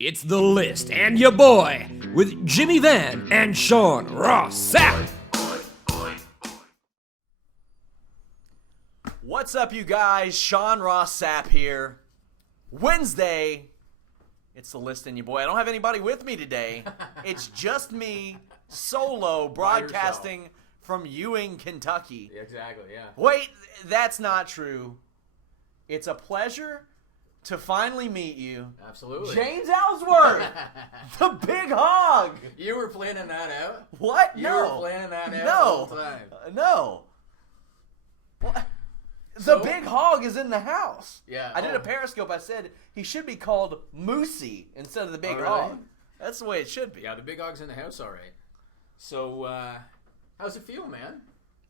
It's The List and your boy with Jimmy Van and Sean Ross Sapp. What's up, you guys? Sean Ross Sapp here. Wednesday. It's The List and your boy. I don't have anybody with me today. It's just me, solo, broadcasting from Ewing, Kentucky. Exactly, yeah. Wait, that's not true. It's a pleasure to finally meet you. Absolutely. James Ellsworth, the big hog. You were planning that out? What? You were planning that out the whole time. No. What? So? The big hog is in the house. Yeah. I did a Periscope. I said he should be called Moosey instead of the big really? hog. That's the way it should be. Yeah, the big hog's in the house, all right. So, how's it feel, man?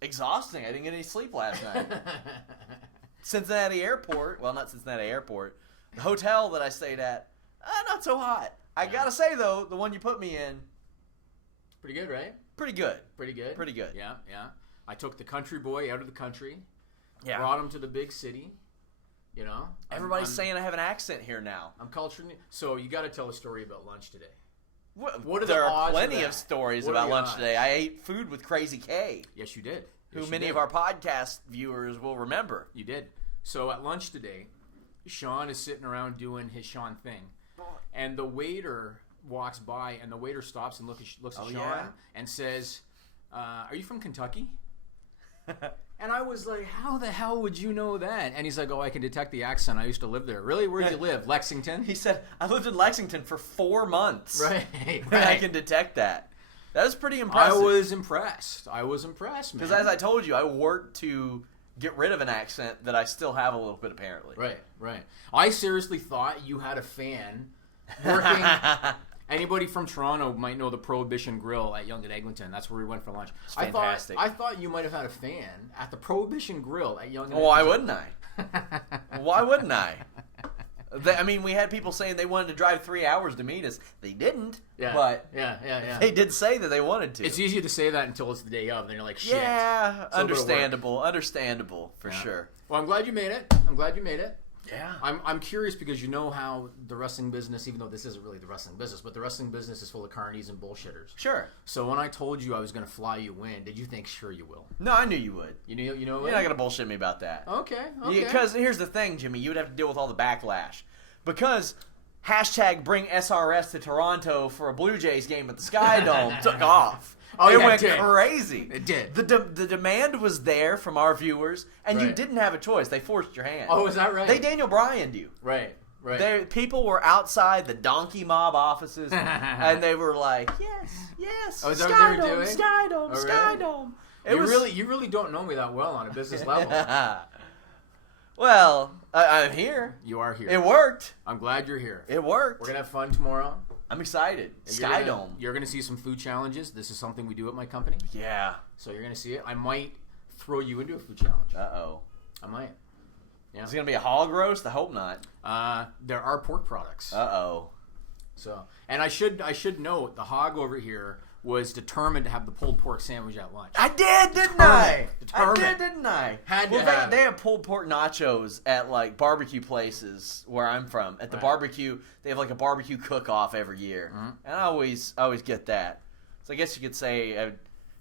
Exhausting. I didn't get any sleep last night. Cincinnati Airport. Well, not Cincinnati Airport. The hotel that I stayed at, not so hot. I gotta say, though, the one you put me in, Pretty good, right? pretty good. Pretty good? Pretty good. Yeah, yeah. I took the country boy out of the country. Yeah. Brought him to the big city. You know? Everybody's saying I have an accent here now. I'm cultured. So, you got to tell a story about lunch today. What are there the are odds of plenty that? of stories What are about the lunch odds? today. I ate food with Crazy K, Yes, you did. who Yes, you many did. of our podcast viewers will remember. You did. So at lunch today, Sean is sitting around doing his Sean thing. And the waiter walks by, and the waiter stops and looks at Sean yeah? and says, are you from Kentucky? And I was like, how the hell would you know that? And he's like, oh, I can detect the accent. I used to live there. Really? Where do you live? Lexington? He said, I lived in Lexington for 4 months. Right, And right. I can detect that. That was pretty I impressive. was impressed, man. Because as I told you, I worked to get rid of an accent that I still have a little bit, apparently. Right, right. I seriously thought you had a fan working. Anybody from Toronto might know the Prohibition Grill at Yonge and Eglinton. That's where we went for lunch. It's fantastic. I thought you might have had a fan at the Prohibition Grill at Yonge and Why Eglinton. wouldn't I? Why wouldn't I? I mean, we had people saying they wanted to drive 3 hours to meet us. They didn't, Yeah, but yeah. they did say that they wanted to. It's easy to say that until it's the day of, and then you're like, shit. Yeah, It's a little bit of work. understandable for sure. Well, I'm glad you made it. Yeah. I'm curious because you know how the wrestling business, even though this isn't really the wrestling business, but the wrestling business is full of carnies and bullshitters. Sure. So when I told you I was going to fly you in, did you think, sure you will? No, I knew you would. You know You're not going to bullshit me about that. Okay. Because here's the thing, Jimmy. You would have to deal with all the backlash. Because hashtag bring SRS to Toronto for a Blue Jays game at the Sky Dome took off. Oh, it yeah, went it did. crazy. It did. The demand was there from our viewers, and you Right. didn't have a choice. They forced your hand. Oh, is that right? They Daniel Bryan'd you. Right. Right. People were outside the donkey mob offices, and they were like, yes, Oh, is that what they were Skydome, doing? Skydome, Oh, Skydome. really? You really don't know me that well on a business level. Well, I'm here. You are here. It worked. I'm glad you're here. It worked. We're gonna have fun tomorrow. I'm excited. Skydome. You're gonna see some food challenges. This is something we do at my company, Yeah. so you're gonna see it. I might throw you into a food challenge. Uh-oh. I might. Yeah. Is it going to be a hog roast? I hope not. There are pork products. Uh-oh. So, and I should note the hog over here was determined to have the pulled pork sandwich at lunch. I did, didn't Determined. I? Determined. I did, didn't I? Had to well, have. they have pulled pork nachos at, like, barbecue places where I'm from. At the Right. barbecue, they have, like, a barbecue cook-off every year. Mm-hmm. And I always get that. So I guess you could say,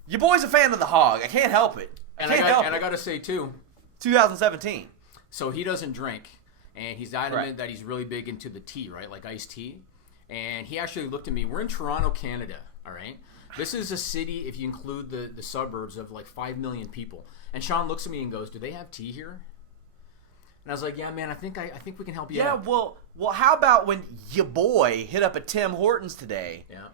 your boy's a fan of the hog. I can't help it. And I I got to say too, 2017. so he doesn't drink, and he's adamant Right. that he's really big into the tea, right, like iced tea. And he actually looked at me. We're in Toronto, Canada. All right, this is a city, if you include the suburbs, of like 5 million people. And Sean looks at me and goes, "Do they have tea here?" And I was like, "Yeah, man, I think we can help you Yeah, out." well, how about when your boy hit up a Tim Hortons today, Yeah,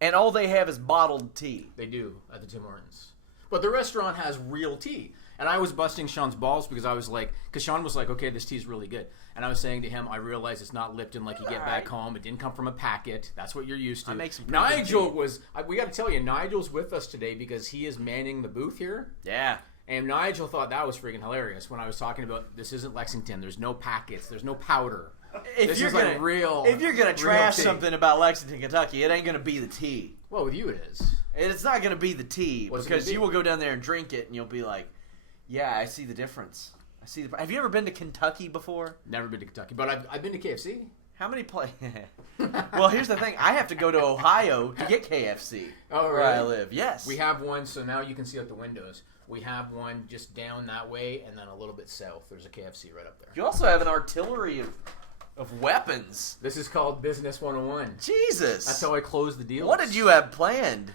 and all they have is bottled tea? they do at the Tim Hortons, but the restaurant has real tea. And I was busting Sean's balls because I was like, because Sean was like, "Okay, this tea's really good." And I was saying to him, I realize it's not Lipton like you get back home. It didn't come from a packet. That's what you're used to. I make some pretty good Nigel tea. was, we got to tell you, Nigel's with us today because he is manning the booth here. Yeah. And Nigel thought that was freaking hilarious when I was talking about this isn't Lexington. There's no packets. There's no powder. This is like real. If you're gonna real trash tea. something about Lexington, Kentucky, it ain't gonna be the tea. Well, with you it is. It's not gonna be the tea What's it because gonna be? you will go down there and drink it, and you'll be like, "Yeah, I see the difference. I see the." Have you ever been to Kentucky before? Never been to Kentucky, but I've been to KFC. How many play? Well, here's the thing. I have to go to Ohio to get KFC. Oh, where I really? live. Yes. We have one, so now you can see out the windows. We have one just down that way, and then a little bit south. There's a KFC right up there. You also have an artillery of weapons. This is called Business 101. Jesus. That's how I close the deal. What did you have planned?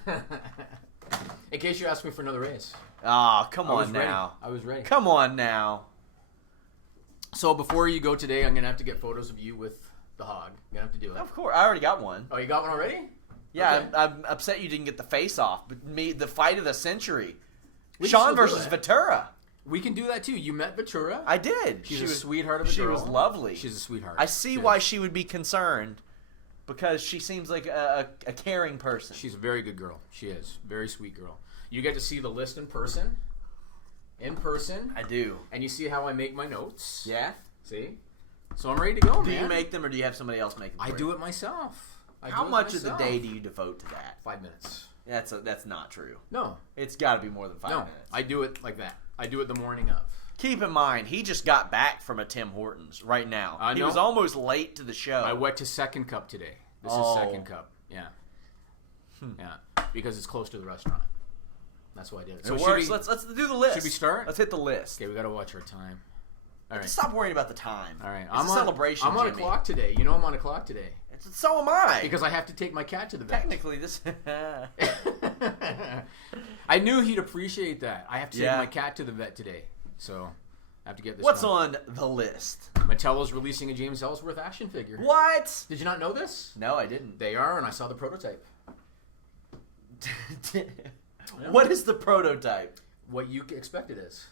In case you ask me for another raise. Oh, come I was on ready. now. I was ready. Come on now. So before you go today, I'm going to have to get photos of you with the hog. I'm going to have to do it. Of course. I already got one. Oh, you got one already? Yeah, Okay. I'm upset you didn't get the face off. But the fight of the century. We can Sean still do versus that. Ventura. We can do that too. You met Ventura. I did. She's She a was- sweetheart of a She girl. was lovely. She's a sweetheart. I see She why is. she would be concerned. Because she seems like a caring person. She's a very good girl. She is. Very sweet girl. You get to see the list in person. I do. And you see how I make my notes. Yeah? See? So I'm ready to go, Do man. you make them or do you have somebody else make them? I for do you? it myself. How much of the day do you devote to that? 5 minutes. That's not true. No. It's got to be more than 5 No. minutes. I do it like that. I do it the morning of. Keep in mind, he just got back from a Tim Hortons right now. I He know. was almost late to the show. I went to Second Cup today. This Oh. is Second Cup. Yeah. Yeah. Because it's close to the restaurant. That's why I did it. So should works. we- Let's do the list. should we start? Let's hit the list. Okay, we got to watch our time. All right. Stop worrying about the time. All right. It's a celebration, I'm on Jimmy. a clock today. You know I'm on a clock today. So am I. Because I have to take my cat to the vet. technically this. I knew he'd appreciate that. I have to take Yeah. my cat to the vet today. So I have to get this What's done. on the list? Mattel's releasing a James Ellsworth action figure. What? Did you not know this? No, I didn't. They are, and I saw the prototype. What is the prototype? What you expect it is.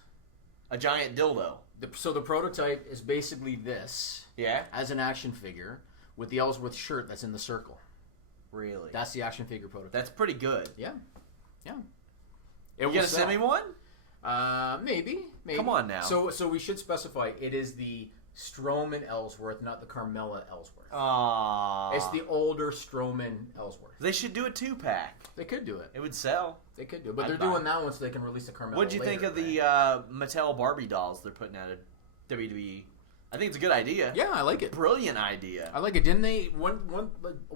A giant dildo. So the prototype is basically this, Yeah. as an action figure, with the Ellsworth shirt that's in the circle. Really? That's the action figure prototype. That's pretty good. Yeah. Yeah. It You will gonna sell. send me one? Maybe. Come on now. So we should specify it is the Strowman Ellsworth, not the Carmella Ellsworth. Aww. It's the older Strowman Ellsworth. They should do a 2-pack. They could do it. It would sell. They could do it. But I'd they're buy doing it. that one so they can release the Carmella What'd you think later, of the right? Mattel Barbie dolls they're putting out at WWE? I think it's a good idea. Yeah, I like it. Brilliant idea. I like it. Didn't they? One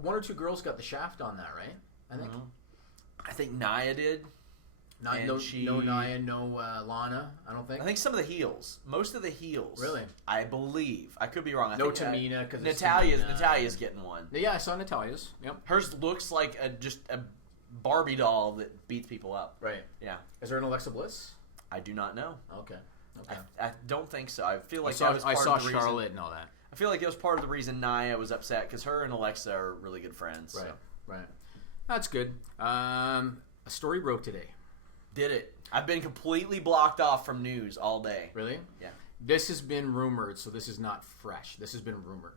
or two girls got the shaft on that, right? I think. I think Nia did. Not, And no, she- no Nia, no Lana. I don't think. I think some of the heels. Most of the heels. Really? I believe. I could be wrong. I No think, Tamina, 'cause it's Natalia's getting one. Yeah, I saw Natalia's. Yep. Hers looks like just a Barbie doll that beats people up. Right. Yeah. Is there an Alexa Bliss? I do not know. Okay. Okay. I don't think so. I feel like I that was part saw of the reason. Charlotte and all that. I feel like it was part of the reason Nia was upset because her and Alexa are really good friends. Right. So. Right. That's good. A story broke today. Did it? I've been completely blocked off from news all day. Really? Yeah. This has been rumored, so this is not fresh. This has been rumored.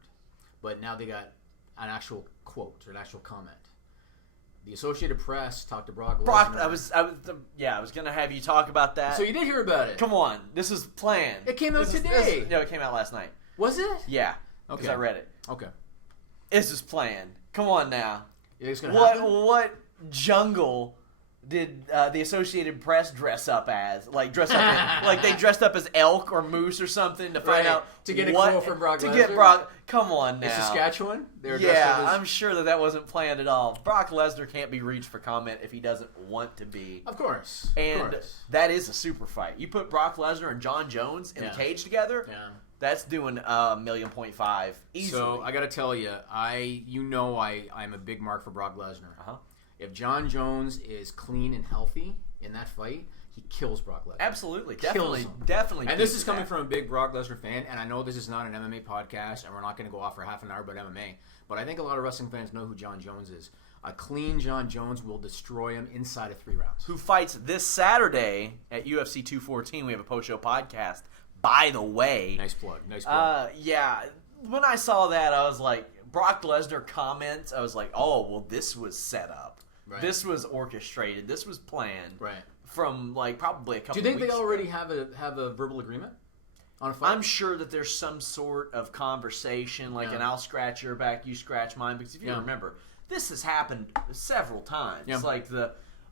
But now they got an actual quote or an actual comment. The Associated Press talked to Brock Lesnar. Brock, I was gonna have you talk about that. So you did hear about it? Come on, this is planned. It came out today. No, it came out last night. Was it? Yeah. Because Okay. I read it. Okay. This is planned. Come on now. You think it's gonna happen? What jungle did the Associated Press dress up as? Like dress up like they dressed up as elk or moose or something to find Right. out To get a what, quote from Brock to get Lesnar? Brock. Come on now. In Saskatchewan? They were dressed Yeah, up as- I'm sure that wasn't planned at all. Brock Lesnar can't be reached for comment if he doesn't want to be. Of course. And Of course. that is a super fight. You put Brock Lesnar and John Jones in Yeah. the cage together, Yeah. that's doing $1.5 million easily. So I got to tell you, I'm a big mark for Brock Lesnar. Uh-huh. If John Jones is clean and healthy in that fight, he kills Brock Lesnar. Absolutely, Kills definitely. him. And this beats is coming that. from a big Brock Lesnar fan, and I know this is not an MMA podcast, and we're not going to go off for half an hour about MMA, but I think a lot of wrestling fans know who John Jones is. A clean John Jones will destroy him inside of 3 rounds. Who fights this Saturday at UFC 214. We have a post-show podcast. By the way. Nice plug. Nice plug. Yeah. When I saw that, I was like, Brock Lesnar comments, I was like, oh, well, this was set up. Right. This was orchestrated. This was planned. Right. From, like, probably a couple Do you think weeks they ago. already have a verbal agreement on a fight? I'm sure that there's some sort of conversation, like Yeah. an I'll scratch your back, you scratch mine. Because if you Yeah. remember, this has happened several times. Yeah. Like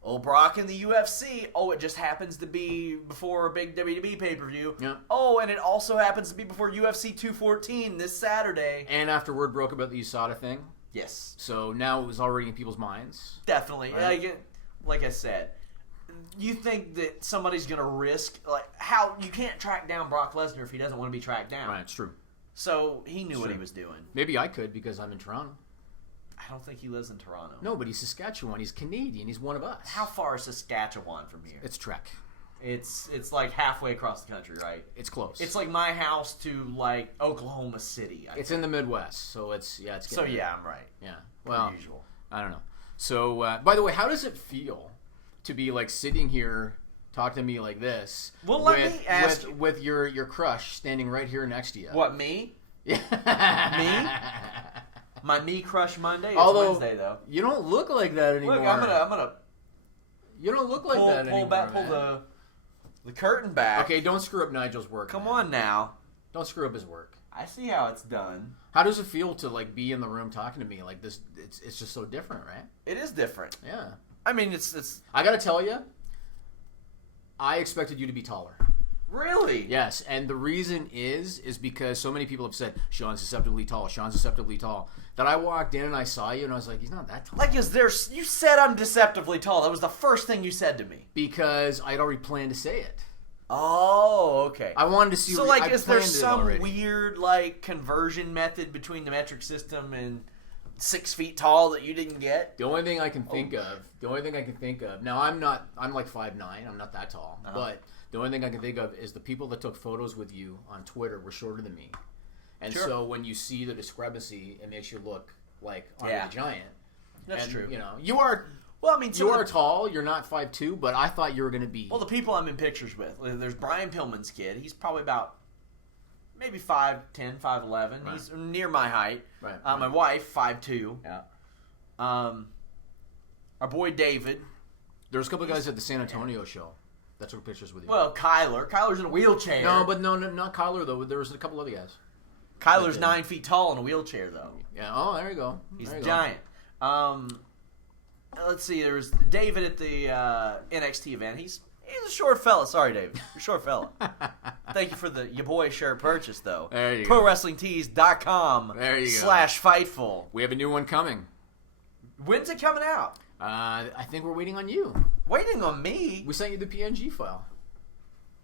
Oh, Brock in the UFC. Oh, it just happens to be before a big WWE pay-per-view. Yeah. Oh, and it also happens to be before UFC 214 this Saturday. And after word broke about the USADA thing. Yes. So now it was already in people's minds. Definitely. Right. Like I said, you think that somebody's going to risk, like, how you can't track down Brock Lesnar if he doesn't want to be tracked down. Right, it's true. So he knew what he was doing. Maybe I could because I'm in Toronto. I don't think he lives in Toronto. No, but he's Saskatchewan. He's Canadian. He's one of us. How far is Saskatchewan from here? It's trek. It's like halfway across the country, right? It's close. It's like my house to like Oklahoma City. It's in the Midwest, so it's So yeah, I'm right. Yeah. Well, usual. I don't know. So by the way, how does it feel to be like sitting here talking to me like this? Well, let me ask you. With your crush standing right here next to you. What, me? Yeah. Me? My Me Crush Monday. It's Although, Wednesday though. You don't look like that anymore. Look, I'm gonna You don't look like that anymore. Pull the curtain back. Okay, don't screw up Nigel's work. Come man. on now. Don't screw up his work. I see how it's done. How does it feel to like be in the room talking to me like this? It's just so different, right? It is different. Yeah. I mean, it's I gotta tell you, I expected you to be taller. really. Yes, and the reason is because so many people have said Sean's deceptively tall. Sean's deceptively tall. That I walked in and I saw you and I was like, he's not that tall. Like, you said I'm deceptively tall. That was the first thing you said to me. Because I'd already planned to say it. Oh, okay. I wanted to see. So, like, I is there planned it some already. weird, like, conversion method between the metric system and 6 feet tall that you didn't get? The only thing I can think of. Now I'm like 5'9". I'm not that tall, but the only thing I can think of is the people that took photos with you on Twitter were shorter than me, and Sure. so when you see the discrepancy, it makes you look like Andre the Giant. That's true. You know, you are. Well, I mean, You are tall. You're not 5'2", but I thought you were going to be. Well, the people I'm in pictures with, there's Brian Pillman's kid. He's probably about maybe 5'10", 5'11". Right. He's near my height. Right. My wife, 5'2". Yeah. Our boy David. There was a couple of guys at the San Antonio show that took pictures with you. Well, Kyler. Kyler's in a wheelchair. no, not Kyler though. There was a couple other guys. Kyler's 9 feet tall in a wheelchair, though. Yeah. Oh, there you go. He's There you giant. Let's see. There's David at the NXT event. He's a short fella. Sorry, David. You're a short fella. Thank you for your boy shirt purchase, though. There you go. ProWrestlingTees.com There you go. /Fightful. We have a new one coming. When's it coming out? I think we're waiting on you. Waiting on me? We sent you the PNG file.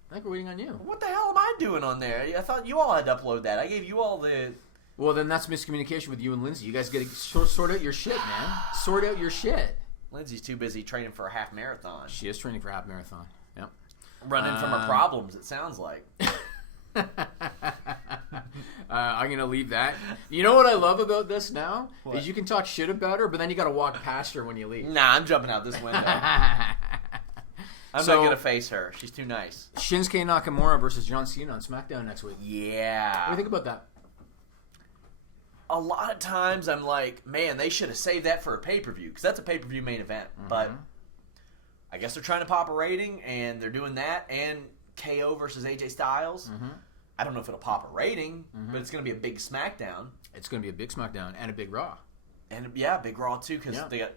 I think we're waiting on you. What the hell am I doing on there? I thought you all had to upload that. I gave you all the... Well, then that's miscommunication with you and Lindsay. You guys got to sort out your shit, man. Sort out your shit. Lindsay's too busy training for a half marathon. She is training for a half marathon. Yep. Running from her problems, it sounds like. I'm going to leave that. You know what I love about this now? What? Is you can talk shit about her, but then you got to walk past her when you leave. Nah, I'm jumping out this window. I'm So- not going to face her. She's too nice. Shinsuke Nakamura versus John Cena on SmackDown next week. Yeah. What do you think about that? A lot of times I'm like, man, they should have saved that for a pay-per-view because that's a pay-per-view main event. But I guess they're trying to pop a rating, and they're doing that, and KO versus AJ Styles. I don't know if it'll pop a rating, but it's going to be a big SmackDown. It's going to be a big SmackDown and a big Raw. And, yeah, big Raw, too, because they got,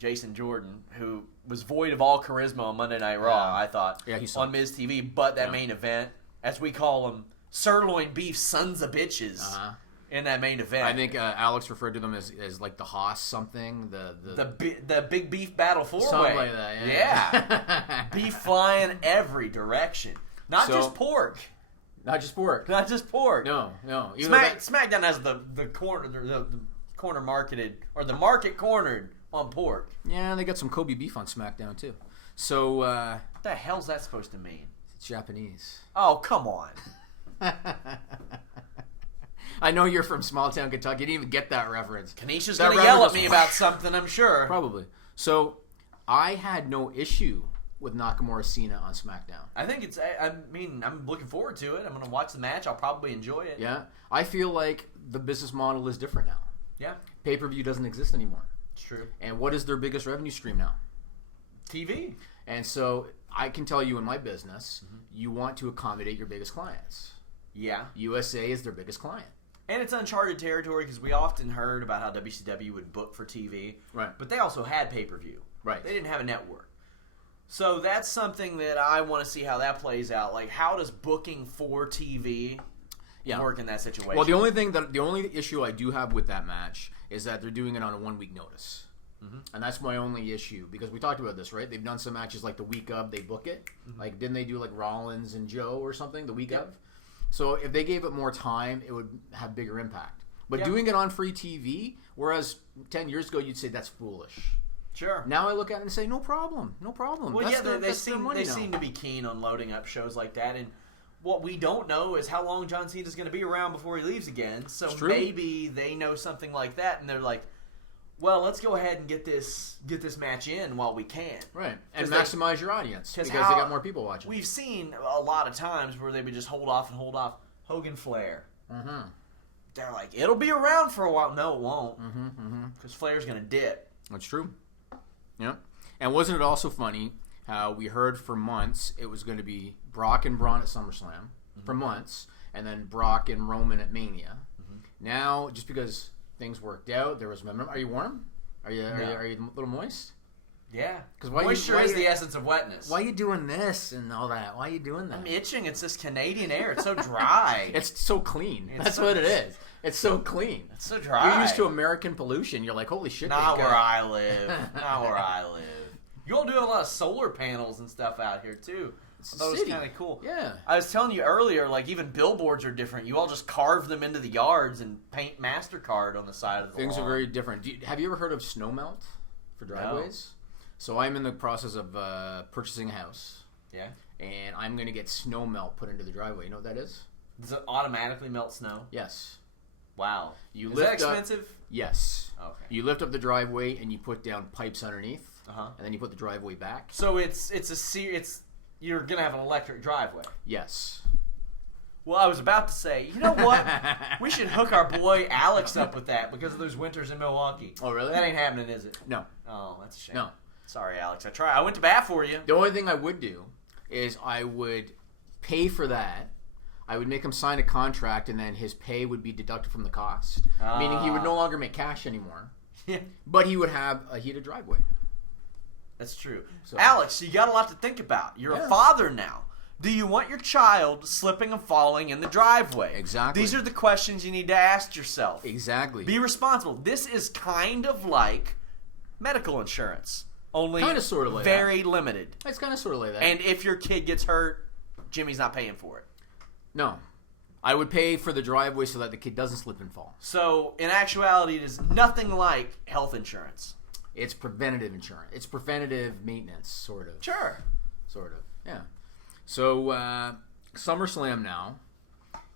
Jason Jordan, who was void of all charisma on Monday Night Raw, I thought, Yeah, he on Miz TV. But that main event, as we call them, sirloin beef sons of bitches. In that main event, I think Alex referred to them as like the Haas something, the big beef battle 4-way. something like that. Yeah, beef flying every direction, not just pork. Not just pork. Not just pork. No. SmackDown has the corner marketed or the market cornered on pork. Yeah, they got some Kobe beef on SmackDown too. So What the hell's that supposed to mean? it's Japanese. Oh, come on. I know you're from small town Kentucky. You didn't even get that reference. Kanisha's That going to yell at reference me was- about something, I'm sure. Probably. So I had no issue with Nakamura Cena on SmackDown. I think it's, I mean, I'm looking forward to it. I'm going to watch the match. I'll probably enjoy it. Yeah. I feel like the business model is different now. Yeah, Pay-per-view doesn't exist anymore. it's true. And what is their biggest revenue stream now? TV. And so I can tell you in my business, you want to accommodate your biggest clients. Yeah. USA is their biggest client. And it's uncharted territory because we often heard about how WCW would book for TV. Right. But they also had pay-per-view. Right. They didn't have a network. So that's something that I want to see how that plays out. Like, how does booking for TV work in that situation? Well, the only issue I do have with that match is that they're doing it on a 1 week notice. Mm-hmm. And that's my only issue, because we talked about this, right? They've done some matches like the week of, they book it. Mm-hmm. Like, didn't they do like Rollins and Joe or something the week of? So if they gave it more time, it would have bigger impact. But doing it on free TV, whereas 10 years ago you'd say that's foolish. Sure. Now I look at it and say, no problem. Well, they seem to be keen on loading up shows like that. And what we don't know is how long John Cena's going to be around before he leaves again. So maybe they know something like that, and they're like, well, let's go ahead and get this match in while we can. Right. And maximize your audience because they got more people watching. We've seen a lot of times where they would just hold off. Hogan Flair. Mm-hmm. They're like, it'll be around for a while. No, it won't. Because Flair's going to dip. That's true. Yeah. And wasn't it also funny how we heard for months it was going to be Brock and Braun at SummerSlam for months, and then Brock and Roman at Mania. Now, just because things worked out, there was momentum. Are you warm? Are you a little moist? Yeah. Because moisture is the essence of wetness. Why are you doing this and all that? Why are you doing that? I'm itching. It's this Canadian air. It's so dry. It's so clean. That's what it is. It's so clean. It's so dry. You're used to American pollution. You're like, holy shit. Not where I live. Not where I live. You all do a lot of solar panels and stuff out here, too. That was kind of cool. Yeah. I was telling you earlier, like, even billboards are different. You all just carve them into the yards and paint MasterCard on the side of the Things lawn. are very different. Have you ever heard of snow melt for driveways? No. So I'm in the process of purchasing a house. Yeah. And I'm going to get snow melt put into the driveway. You know what that is? Does it automatically melt snow? Yes. Wow. Is that expensive? Yes. Okay. You lift up the driveway and you put down pipes underneath, and then you put the driveway back. So you're gonna have an electric driveway. Yes. Well, I was about to say, you know what? We should hook our boy Alex up with that because of those winters in Milwaukee. Oh, really? That ain't happening, is it? No. Oh, that's a shame. No. Sorry, Alex. I went to bat for you. The only thing I would do is I would pay for that. I would make him sign a contract, and then his pay would be deducted from the cost. Meaning he would no longer make cash anymore. But he would have a heated driveway. That's true. So, Alex, you got a lot to think about. You're a father now. Do you want your child slipping and falling in the driveway? Exactly. These are the questions you need to ask yourself. Exactly. Be responsible. This is kind of like medical insurance. Only kind of sort of like very limited. It's kind of sort of like that. And if your kid gets hurt, Jimmy's not paying for it. No. I would pay for the driveway so that the kid doesn't slip and fall. So, in actuality, it is nothing like health insurance. It's preventative insurance. It's preventative maintenance, sort of. Sure. Sort of, yeah. So, SummerSlam now,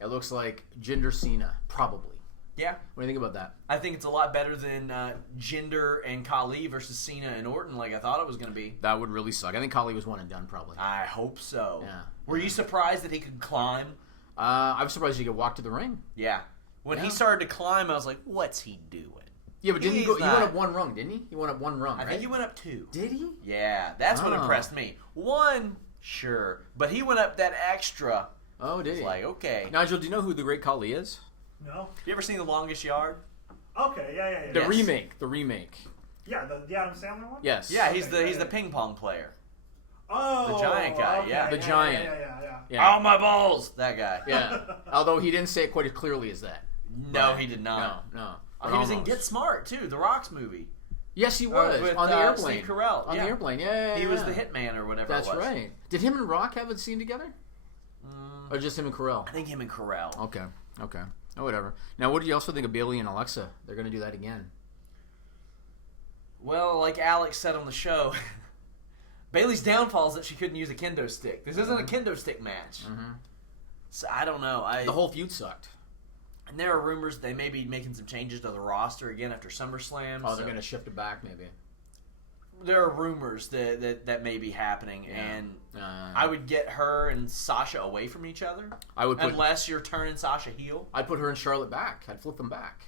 it looks like Jinder Cena, probably. Yeah. What do you think about that? I think it's a lot better than Jinder and Khali versus Cena and Orton like I thought it was going to be. That would really suck. I think Khali was one and done, probably. I hope so. Yeah. Were you surprised that he could climb? I was surprised he could walk to the ring. Yeah. When he started to climb, I was like, what's he doing? Yeah, but didn't he go? He went up one rung, didn't he? He went up one rung, right? I think he went up two. Did he? Yeah, that's what impressed me. One, sure, but he went up that extra. Oh, did he? Like, okay. Nigel, do you know who the Great Khali is? No. You ever seen The Longest Yard? Okay, yeah. The remake. Yeah, the Adam Sandler one? Yes. Yeah, he's the ping pong player. Oh, the giant guy, okay. yeah. The giant. Yeah. Oh, my balls! That guy. Yeah. Although he didn't say it quite as clearly as that. No, he did not. No. He was in Get Smart, too, The Rock's movie. Yes, he was. With, on the airplane. Steve Carell. On the airplane, yeah. He was the hitman or whatever That's it was. right. Did him and Rock have a scene together? Or just him and Carell? I think him and Carell. Okay. Oh, whatever. Now, what do you also think of Bailey and Alexa? They're going to do that again. Well, like Alex said on the show, Bailey's downfall is that she couldn't use a kendo stick. This isn't a kendo stick match. So I don't know. The whole feud sucked. And there are rumors they may be making some changes to the roster again after SummerSlam. Oh, they're going to shift it back, maybe. There are rumors that may be happening, and I would get her and Sasha away from each other. Unless you're turning Sasha heel. I'd put her and Charlotte back. I'd flip them back.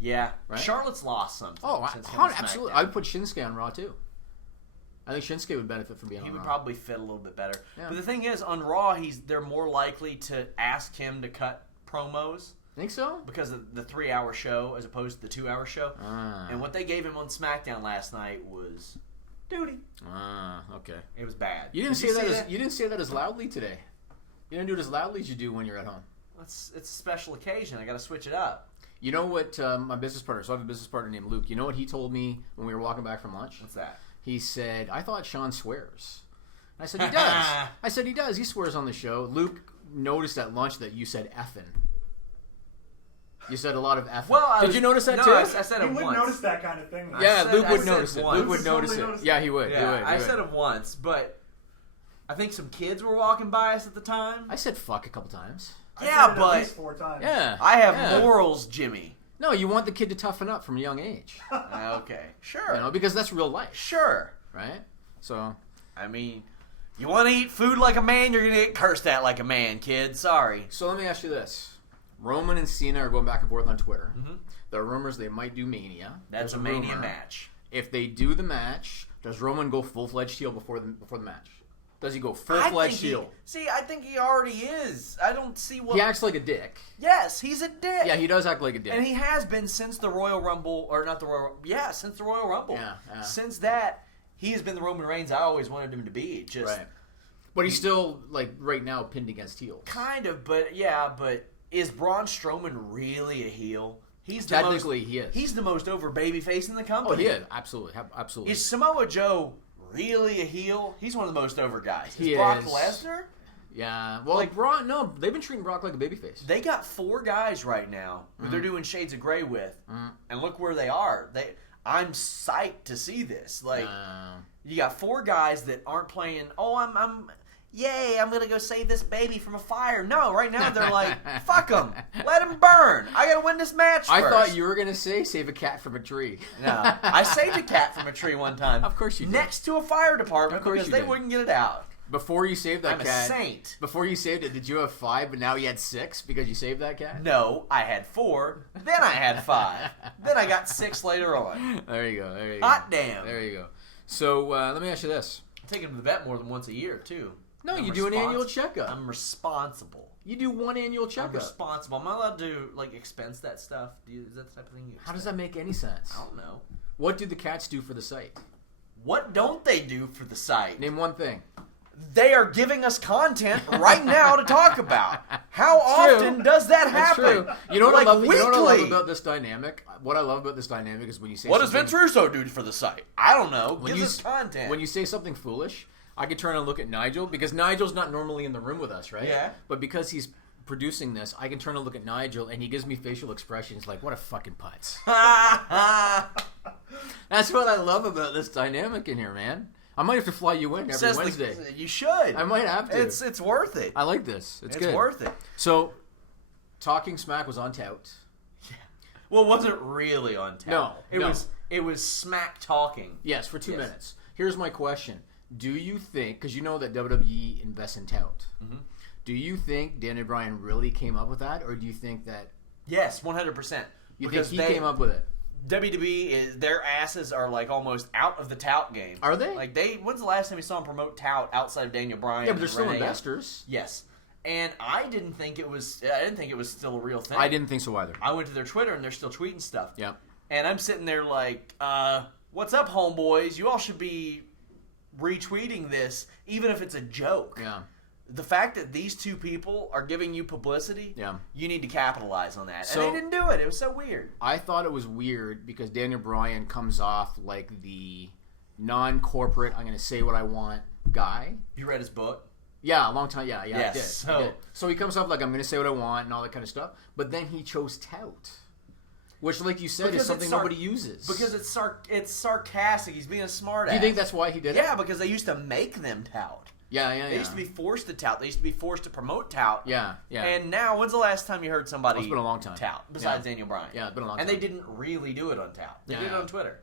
Yeah, right? Charlotte's lost something. Oh, absolutely. I would put Shinsuke on Raw too. I think Shinsuke would benefit from being on Raw. He would probably fit a little bit better. Yeah. But the thing is, on Raw, they're more likely to ask him to cut promos. Think so? Because of the 3-hour show as opposed to the 2-hour show. And what they gave him on SmackDown last night was Duty. Ah, okay. It was bad. You didn't Did say that. see You didn't say that as loudly today. You didn't do it as loudly as you do when you're at home. It's a special occasion. I got to switch it up. You know what my business partner, so I have a business partner named Luke. You know what he told me when we were walking back from lunch? What's that? He said, I thought Sean swears. I said, he does. I said, he does. He swears on the show. Luke noticed at lunch that you said effing. You said a lot of effing. Well, Did you notice that no, too? I said He it would once. notice that kind of thing. Though. Yeah, said- Luke I would said notice it. once. Luke would notice Totally it. noticed Yeah, he would. Yeah, He would. I said it once, but I think some kids were walking by us at the time. I said fuck a couple times. I Yeah, said it but- at least 4 times. Yeah. I have yeah. morals, Jimmy. No, you want the kid to toughen up from a young age. Okay, sure. You know, because that's real life, Sure. right? So, I mean, you want to eat food like a man, you're going to get cursed at like a man, kid. Sorry. so let me ask you this. Roman and Cena are going back and forth on Twitter. Mm-hmm. There are rumors they might do Mania. That's There's a Mania rumor. match. If they do the match, does Roman go full-fledged heel before the match? Does he go I full-fledged think he- heel? See, I think he already is. I don't see what... He acts like a dick. Yes, he's a dick. Yeah, he does act like a dick. And he has been since the Royal Rumble, or not the Royal... Yeah, since the Royal Rumble. Yeah. Since that, he has been the Roman Reigns I always wanted him to be. Just Right. But he's still, like, right now pinned against heels. kind of, but yeah, but is Braun Strowman really a heel? He's the Technically, most, he is. He's the most over babyface in the Oh, company. he is. Absolutely. Absolutely. Is Samoa Joe really a heel? He's one of the most over guys. He Brock is. Lesnar? Yeah. Well, like Brock, no, they've been treating Brock like a babyface. They got 4 guys right now who they're doing Shades of Grey with, and look where they are. I'm psyched to see this. Like, you got 4 guys that aren't playing. Oh, yay! I'm gonna go save this baby from a fire. No, right now they're like, fuck them, let him burn. I gotta win this match first. I thought you were gonna say save a cat from a tree. No, I saved a cat from a tree one time. Of course you did. Next to a fire department Of course because you they did. wouldn't get it out. Before you saved that I'm a cat, saint. Before you saved it, did you have 5, but now you had 6 because you saved that cat? No, I had 4. Then I had 5. Then I got 6 later on. There you go. There you go. Hot damn. There you go. So let me ask you this. I take him to the vet more than once a year too. No, I'm you do an annual respons- checkup. I'm responsible. You do one annual I'm checkup. responsible. Am I allowed to like expense that stuff? Is that the type of thing you How does expense? that make any sense? I don't know. What do the cats do for the site? What don't they do for the site? Name one thing. They are giving us content right now to talk about. How True. often does that That's happen? true. You know what Like I love? You know what I love weekly. about this dynamic? What I love about this dynamic is when you say What does something, Vince Russo do for the site? I don't know. when Gives you us content. when you say something foolish, I could turn and look at Nigel because Nigel's not normally in the room with us, right? Yeah. But because he's producing this, I can turn and look at Nigel and he gives me facial expressions like, "What a fucking putz." That's what I love about this dynamic in here, man. I might have to fly you in every Says the- Wednesday. you should. I might have to. It's worth it. I like this. It's good. worth it. So, Talking Smack was on tout. Well, it wasn't really on tap. No, no. It was smack talking. Yes, for 2 Yes. minutes. Here's my question. Do you think, because you know that WWE invests in tout, do you think Daniel Bryan really came up with that, or do you think that Yes, 100%. you Because think he came up with it? WWE is their asses are like almost out of the tout game. Are they? Like when's the last time you saw them promote tout outside of Daniel Bryan? Yeah, but they're and still Renee? investors. Yes, and I didn't think it was still a real thing. I didn't think so either. I went to their Twitter and they're still tweeting stuff. Yeah. And I'm sitting there like, what's up, homeboys? You all should be retweeting this, even if it's a joke. Yeah. The fact that these 2 people are giving you publicity, Yeah. you need to capitalize on that. So- and they didn't do it. It was so weird. I thought it was weird because Daniel Bryan comes off like the non-corporate, I'm going to say what I want guy. You read his book? Yeah, a long time. Yeah, Yes, I did. so- I did. So he comes off like I'm going to say what I want and all that kind of stuff. But then he chose tout, which, like you said, Because is something it's nobody uses. Because it's sarcastic. He's being a smart ass. Do you think that's why he did it? Yeah, because they used to make them tout. Yeah. They used to be forced to tout. They used to be forced to promote tout. Yeah. And now, when's the last time you heard somebody It's been a long time. tout, besides Yeah. Daniel Bryan? Yeah, it's been a long And time. they didn't really do it on tout. They Yeah, did it yeah. on Twitter.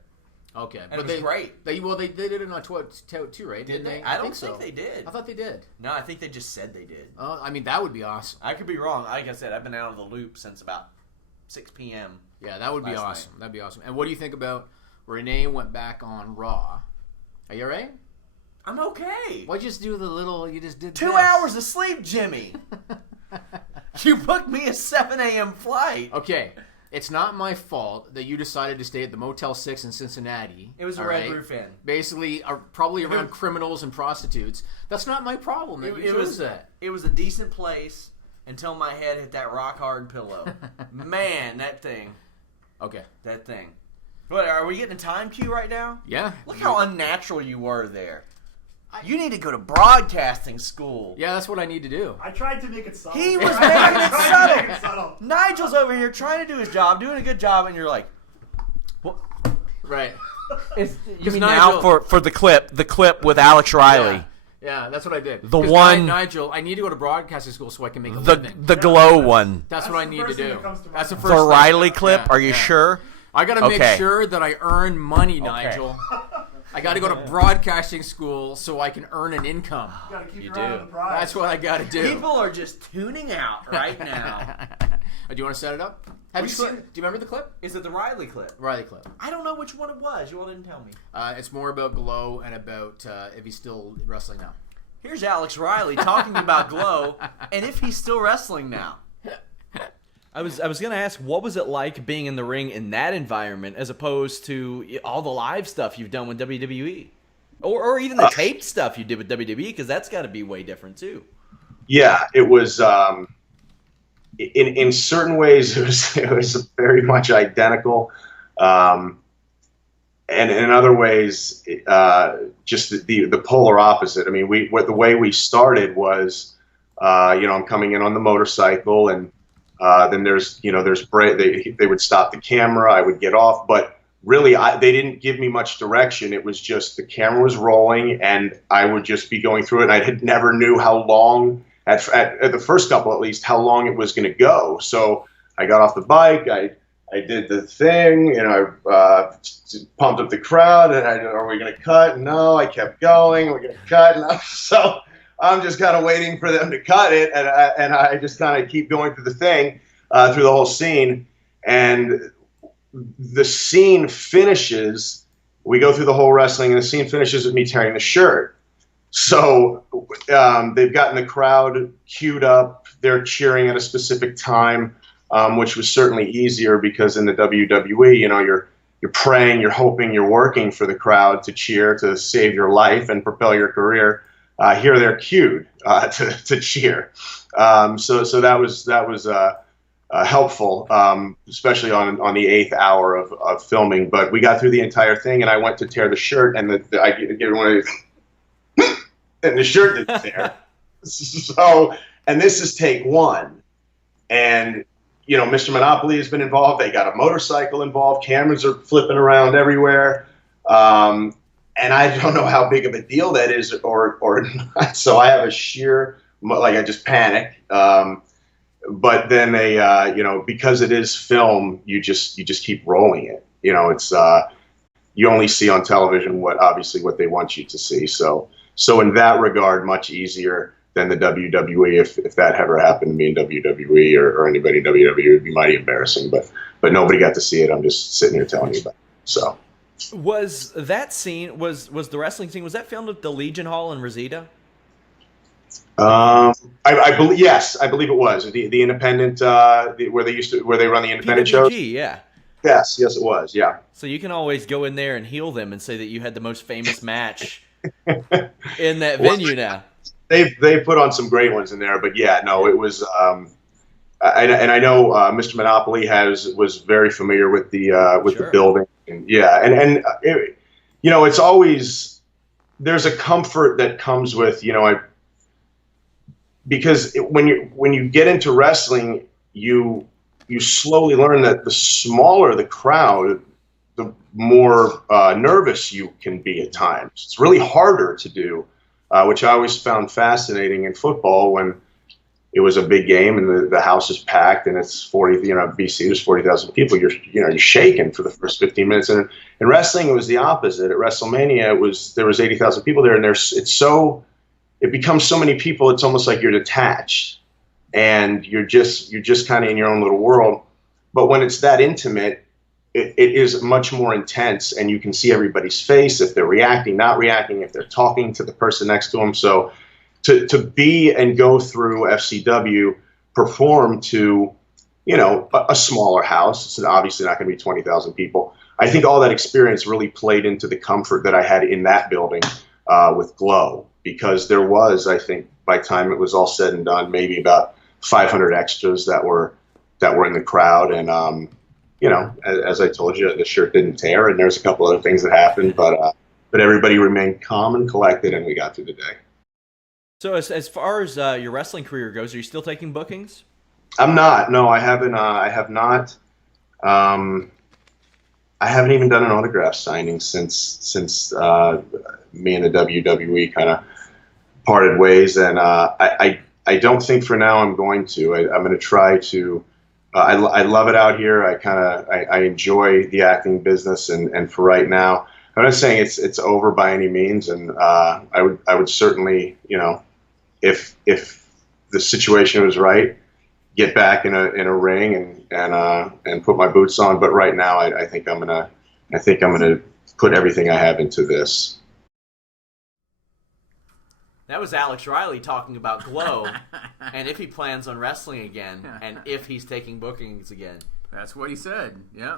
Okay, And it was great. They did it on tout too, right? Did Didn't they? they? I don't so. think they did. I thought they did. No, I think they just said they did. I mean, that would be awesome. I could be wrong. Like I said, I've been out of the loop since about 6 p.m. Yeah, that would be Last night. awesome. That'd be awesome. And what do you think about Renee went back on Raw? Are you all right? I'm okay. Why just do the little? You just did 2 this. hours of sleep, Jimmy. You booked me a 7 a.m. flight. Okay, it's not my fault that you decided to stay at the Motel 6 in Cincinnati. It was a all Red right? Roof Inn. Basically, probably around criminals and prostitutes. That's not my problem that you chose that. It was a decent place until my head hit that rock hard pillow. Man, that thing. Okay. That thing. What, are we getting a time cue right now? Yeah. Look how unnatural you were there. You need to go to broadcasting school. Yeah, that's what I need to do. I tried to make it subtle. He was I making it tried to make it subtle. subtle. Nigel's over here trying to do his job, doing a good job, and you're like, Right. you mean Nigel- now for the clip with Alex Riley. Yeah, that's what I did. The 'Cause one- Nigel, I need to go to broadcasting school so I can make a The living. glow one. That's That's what I the need to first thing do. that comes to That's the mind. first The thing. Riley clip? Yeah, Are you yeah. sure? I got to make Okay. sure that I earn money, Nigel. I got to go to broadcasting school so I can earn an income. You gotta keep You your eye do. on the prize. That's what I got to do. People are just tuning out right now. Do you want to set it up? Have you seen? Do you remember the clip? Is it the Riley clip? Riley clip. I don't know which one it was. You all didn't tell me. It's more about Glow and about if he's still wrestling now. Here's Alex Riley talking about Glow and if he's still wrestling now. I was gonna ask, what was it like being in the ring in that environment as opposed to all the live stuff you've done with WWE, or even the taped stuff you did with WWE? Because that's got to be way different too. Yeah, it was. In certain ways, it was very much identical, and in other ways, just the polar opposite. I mean, the way we started was, I'm coming in on the motorcycle, and then there's they would stop the camera, I would get off, but really they didn't give me much direction. It was just the camera was rolling, and I would just be going through it, and I never knew how long. At the first couple, at least, how long it was going to go. So I got off the bike. I did the thing, I pumped up the crowd. And are we going to cut? No, I kept going. We're going to cut. No. So I'm just kind of waiting for them to cut it, and I just kind of keep going through the thing, through the whole scene. And the scene finishes. We go through the whole wrestling, and the scene finishes with me tearing the shirt. So they've gotten the crowd queued up. They're cheering at a specific time, which was certainly easier because in the WWE, you're praying, you're hoping, you're working for the crowd to cheer, to save your life and propel your career. Here they're queued to cheer. So that was helpful, especially on the 8th hour of filming. But we got through the entire thing, and I went to tear the shirt, and I get one of these. And the shirt isn't there. So, and this is take one. And, Mr. Monopoly has been involved. They got a motorcycle involved. Cameras are flipping around everywhere. And I don't know how big of a deal that is or not. So I have a sheer, I just panic. But then because it is film, you just keep rolling it. It's, you only see on television what they want you to see. So in that regard, much easier than the WWE. If that ever happened to me in WWE or anybody in WWE, it would be mighty embarrassing. But nobody got to see it. I'm just sitting here telling you about it. So Was that scene was the wrestling scene? Was that filmed at the Legion Hall in Reseda? I believe yes, I believe it was the independent where they run the independent shows. PWG, yeah. Yes, it was. Yeah. So you can always go in there and heal them and say that you had the most famous match in that venue now. They put on some great ones in there, but yeah, no, it was. I know Mr. Monopoly was very familiar with the Sure. the building, and it's always there's a comfort that comes with because when you get into wrestling, you slowly learn that the smaller the crowd, the more nervous you can be at times. It's really harder to do, which I always found fascinating in football when it was a big game and the house is packed and it's 40, BC, there's 40,000 people. You're shaking for the first 15 minutes. And in wrestling, it was the opposite. At WrestleMania, there was 80,000 people there, and it becomes so many people. It's almost like you're detached and you're just kind of in your own little world. But when it's that intimate, it is much more intense, and you can see everybody's face, if they're reacting, not reacting, if they're talking to the person next to them. So to be and go through FCW, perform to a smaller house. It's obviously not going to be 20,000 people. I think all that experience really played into the comfort that I had in that building with Glow, because there was, I think, by the time it was all said and done, maybe about 500 extras that were in the crowd. And, as I told you, the shirt didn't tear, and there's a couple other things that happened, but everybody remained calm and collected, and we got through the day. So as far as your wrestling career goes, are you still taking bookings? I'm not. No, I haven't. I have not. I haven't even done an autograph signing since me and the WWE kind of parted ways, and I don't think for now I'm going to. I'm going to try to. I love it out here. I enjoy the acting business, and for right now, I'm not saying it's over by any means, and I would certainly, if the situation was right, get back in a ring and put my boots on. But right now, I think I'm gonna put everything I have into this. That was Alex Riley talking about Glow and if he plans on wrestling again and if he's taking bookings again. That's what he said. Yeah.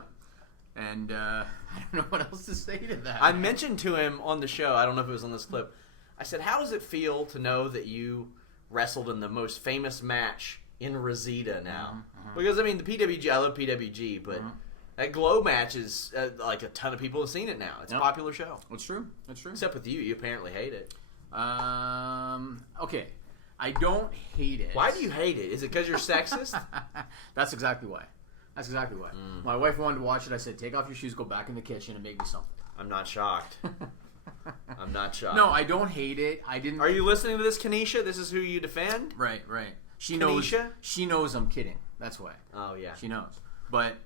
And I don't know what else to say to that. I mentioned to him on the show, I don't know if it was on this clip, I said, how does it feel to know that you wrestled in the most famous match in Reseda now? Because, I mean, the PWG, I love PWG, but that Glow match is, like, a ton of people have seen it now. It's a popular show. That's true. That's true. Except with you. You apparently hate it. Okay. I don't hate it. Why do you hate it? Is it because you're sexist? That's exactly why. My wife wanted to watch it. I said, take off your shoes, go back in the kitchen, and make me something. I'm not shocked. I'm not shocked. No, I don't hate it. I didn't. Are you listening to this, Kanisha? This is who you defend? Right. She Kanisha? knows. She knows I'm kidding. That's why. Oh, yeah. She knows. But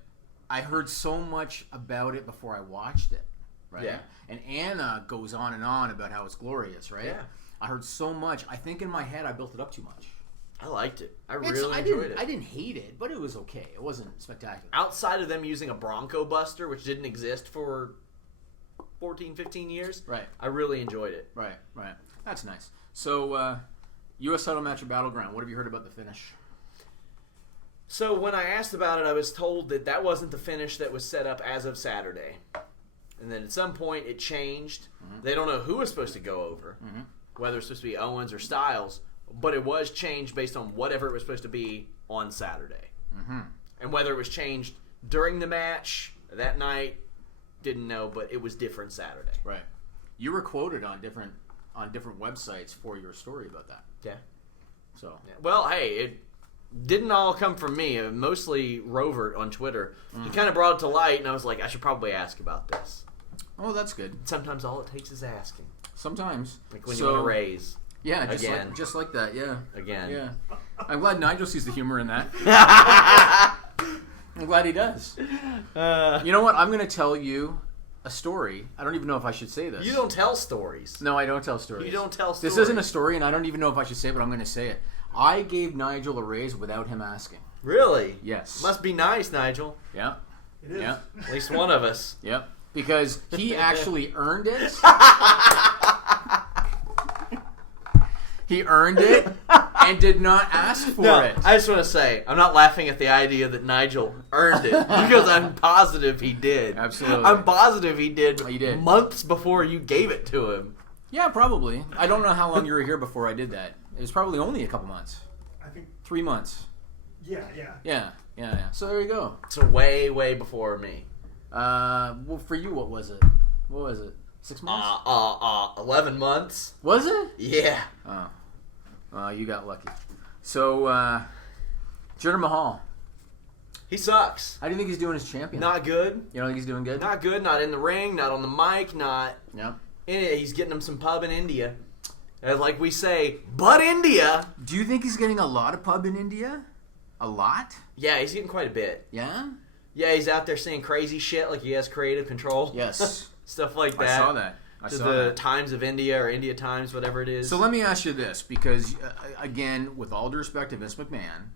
I heard so much about it before I watched it. Right? Yeah. And Anna goes on and on about how it's glorious, right? Yeah. I heard so much. I think in my head I built it up too much. I liked it. I really enjoyed it. I didn't hate it, but it was okay. It wasn't spectacular. Outside of them using a Bronco Buster, which didn't exist for 14, 15 years, Right. I really enjoyed it. Right. That's nice. So, U.S. title match at Battleground. What have you heard about the finish? So when I asked about it, I was told that wasn't the finish that was set up as of Saturday. And then at some point it changed. They don't know who was supposed to go over, whether it's supposed to be Owens or Styles, but it was changed based on whatever it was supposed to be on Saturday. And whether it was changed during the match that night, didn't know, but it was different Saturday. Right. You were quoted on different websites for your story about that. Yeah. So. Yeah. Well, hey, it didn't all come from me. Mostly Rovert on Twitter. He kind of brought it to light, and I was like, I should probably ask about this. Oh, that's good. Sometimes all it takes is asking. Sometimes. Like when you want to raise. Yeah, Again. just like that. Yeah. Again. Yeah. I'm glad Nigel sees the humor in that. I'm glad he does. You know what? I'm going to tell you a story. I don't even know if I should say this. You don't tell stories. No, I don't tell stories. You don't tell stories. This isn't a story, and I don't even know if I should say it, but I'm going to say it. I gave Nigel a raise without him asking. Really? Yes. Must be nice, Nigel. Yeah. It is. Yeah. At least one of us. Yep. Because he actually earned it. He earned it and did not ask for it. I just want to say, I'm not laughing at the idea that Nigel earned it because I'm positive he did. Absolutely. I'm positive he did, He did. months before you gave it to him. Yeah, probably. I don't know how long you were here before I did that. It was probably only a couple months. I think. 3 months. Yeah. Yeah. So there you go. So way, way before me. Well, for you, what was it? 6 months? 11 months. Was it? Yeah. Oh, you got lucky. So, Jinder Mahal. He sucks. How do you think he's doing as champion? Not good. You don't think he's doing good? Not good. Not in the ring. Not on the mic. Not. Yeah. He's getting him some pub in India. And like we say, but India. Do you think he's getting a lot of pub in India? A lot? Yeah, he's getting quite a bit. Yeah? Yeah, he's out there saying crazy shit like he has creative control. Yes. Stuff like that. I saw that. To the Times of India or India Times, whatever it is. So let me ask you this, because, again, with all due respect to Vince McMahon,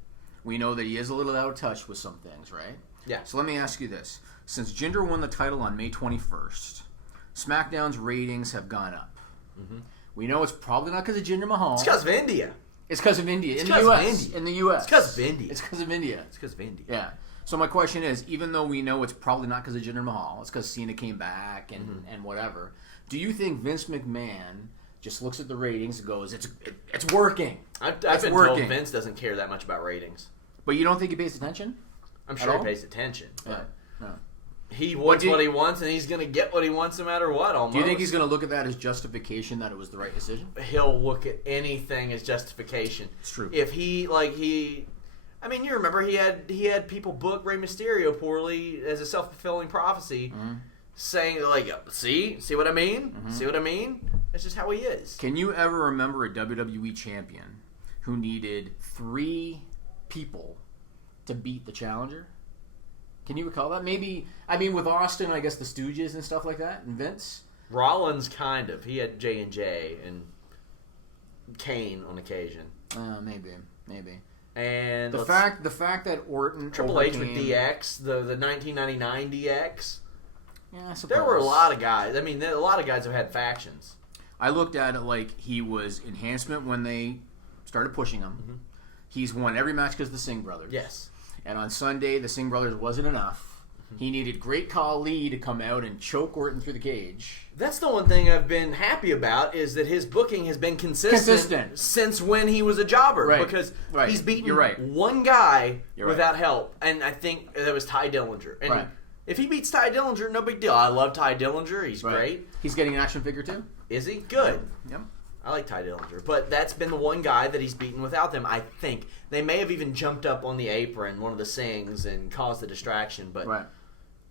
we know that he is a little out of touch with some things, right? Yeah. So let me ask you this. Since Jinder won the title on May 21st, SmackDown's ratings have gone up. We know it's probably not because of Jinder Mahal. It's because of India. It's because of India. In the 'cause of U.S. India. In the U.S. It's 'cause of India. It's because of India. It's because of Indy. Yeah. So my question is, even though we know it's probably not because of Jinder Mahal, it's because Cena came back and whatever, do you think Vince McMahon just looks at the ratings and goes, it's working? I've It's been working. told Vince doesn't care that much about ratings. But you don't think he pays attention? I'm At sure he all? pays attention. Yeah. No. He wants do you- what he wants, and he's going to get what he wants no matter what, almost. Do you think he's going to look at that as justification that it was the right decision? He'll look at anything as justification. It's true. If I mean, you remember he had people book Rey Mysterio poorly as a self-fulfilling prophecy, saying like, see what I mean? See what I mean? That's just how he is. Can you ever remember a WWE champion who needed 3 people to beat the challenger? Can you recall that? Maybe, I mean, with Austin, I guess the Stooges and stuff like that, and Vince. Rollins kind of. He had J&J and Kane on occasion. Maybe. And The fact that Orton Triple H with overcame- DX, the 1999 DX. Yeah, I suppose. There were a lot of guys. I mean, a lot of guys have had factions. I looked at it like he was enhancement when they started pushing him. He's won every match because of the Singh brothers. Yes. And on Sunday, the Singh brothers wasn't enough. He needed Great Khali to come out and choke Orton through the cage. That's the one thing I've been happy about is that his booking has been consistent. Since when he was a jobber. Right. Because Right. he's beaten You're right. one guy You're without help. And I think that was Ty Dillinger. And Right. if he beats Ty Dillinger, no big deal. I love Ty Dillinger. He's Right. great. He's getting an action figure too? Is he? Good. Yep. I like Ty Dillinger. But that's been the one guy that he's beaten without them, I think. They may have even jumped up on the apron, one of the Sings, and caused a distraction. But Right.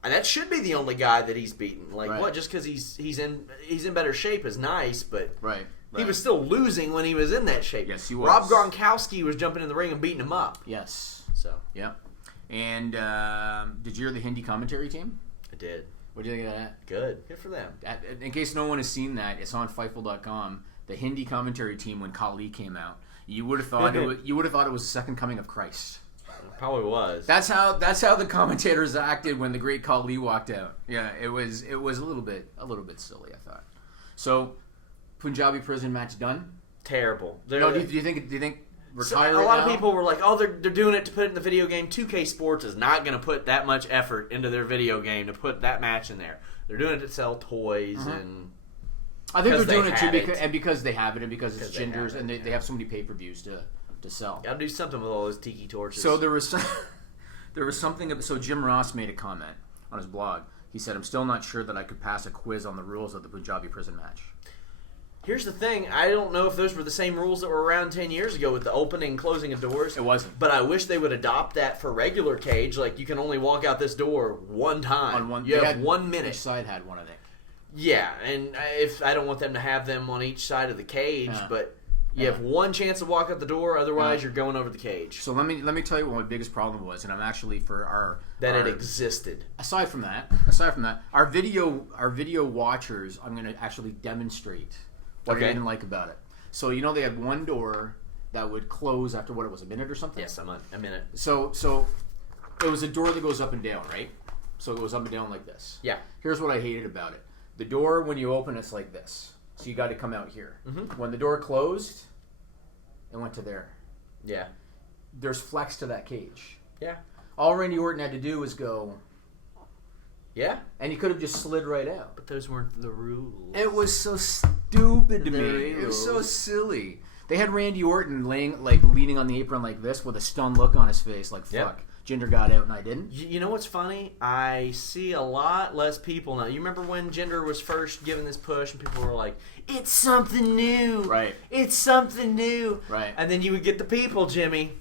and that should be the only guy that he's beaten. Like, Right. what? Just because he's in better shape is nice, but Right. he was still losing when he was in that shape. Yes, he was. Rob Gronkowski was jumping in the ring and beating him up. Yes. So Yep. And did you hear the Hindi commentary team? I did. What do you think of that? Good for them. In case no one has seen that, it's on Fightful.com. The Hindi commentary team when Khali came out, you would have thought it was the second coming of Christ. Probably was. That's how the commentators acted when the great Khali walked out. Yeah, it was a little bit silly, I thought. So, Punjabi prison match done. Terrible. No, do you think So, retire? a lot of now? people were like, "Oh, they're doing it to put it in the video game." 2K Sports is not going to put that much effort into their video game to put that match in there. They're doing it to sell toys and. I think they're because doing they it too had it. because they have it and because it's Because they Ginger's have and it, they have so many pay-per-views to sell. Gotta do something with all those tiki torches. So there was something. So Jim Ross made a comment on his blog. He said, "I'm still not sure that I could pass a quiz on the rules of the Punjabi prison match." Here's the thing. I don't know if those were the same rules that were around 10 years ago with the opening and closing of doors. It wasn't. But I wish they would adopt that for regular cage. Like, you can only walk out this door one time. On one, you they have had- 1 Each minute. side had one, I think. Yeah, and if I don't want them to have them on each side of the cage, Yeah. but you have one chance to walk out the door. Otherwise, Yeah. you're going over the cage. So let me tell you what my biggest problem was, and I'm actually for our It existed. aside from that, our video watchers, I'm going to actually demonstrate what Okay. I didn't like about it. So they had one door that would close after what it was, a minute or something. Yes, I'm a minute. So it was a door that goes up and down, right? So it goes up and down like this. Yeah. Here's what I hated about it. The door, when you open, it's like this. So you got to come out here. Mm-hmm. When the door closed, it went to there. Yeah. There's flex to that cage. Yeah. All Randy Orton had to do was go, Yeah. and he could have just slid right out. But those weren't the rules. It was so stupid to me. Very It was so low. silly. They had Randy Orton leaning on the apron like this with a stunned look on his face, like, Yep. fuck, Jinder got out and I didn't. You know what's funny? I see a lot less people now. You remember when Jinder was first given this push and people were like, it's something new. Right. It's something new. Right. And then you would get the people, Jimmy.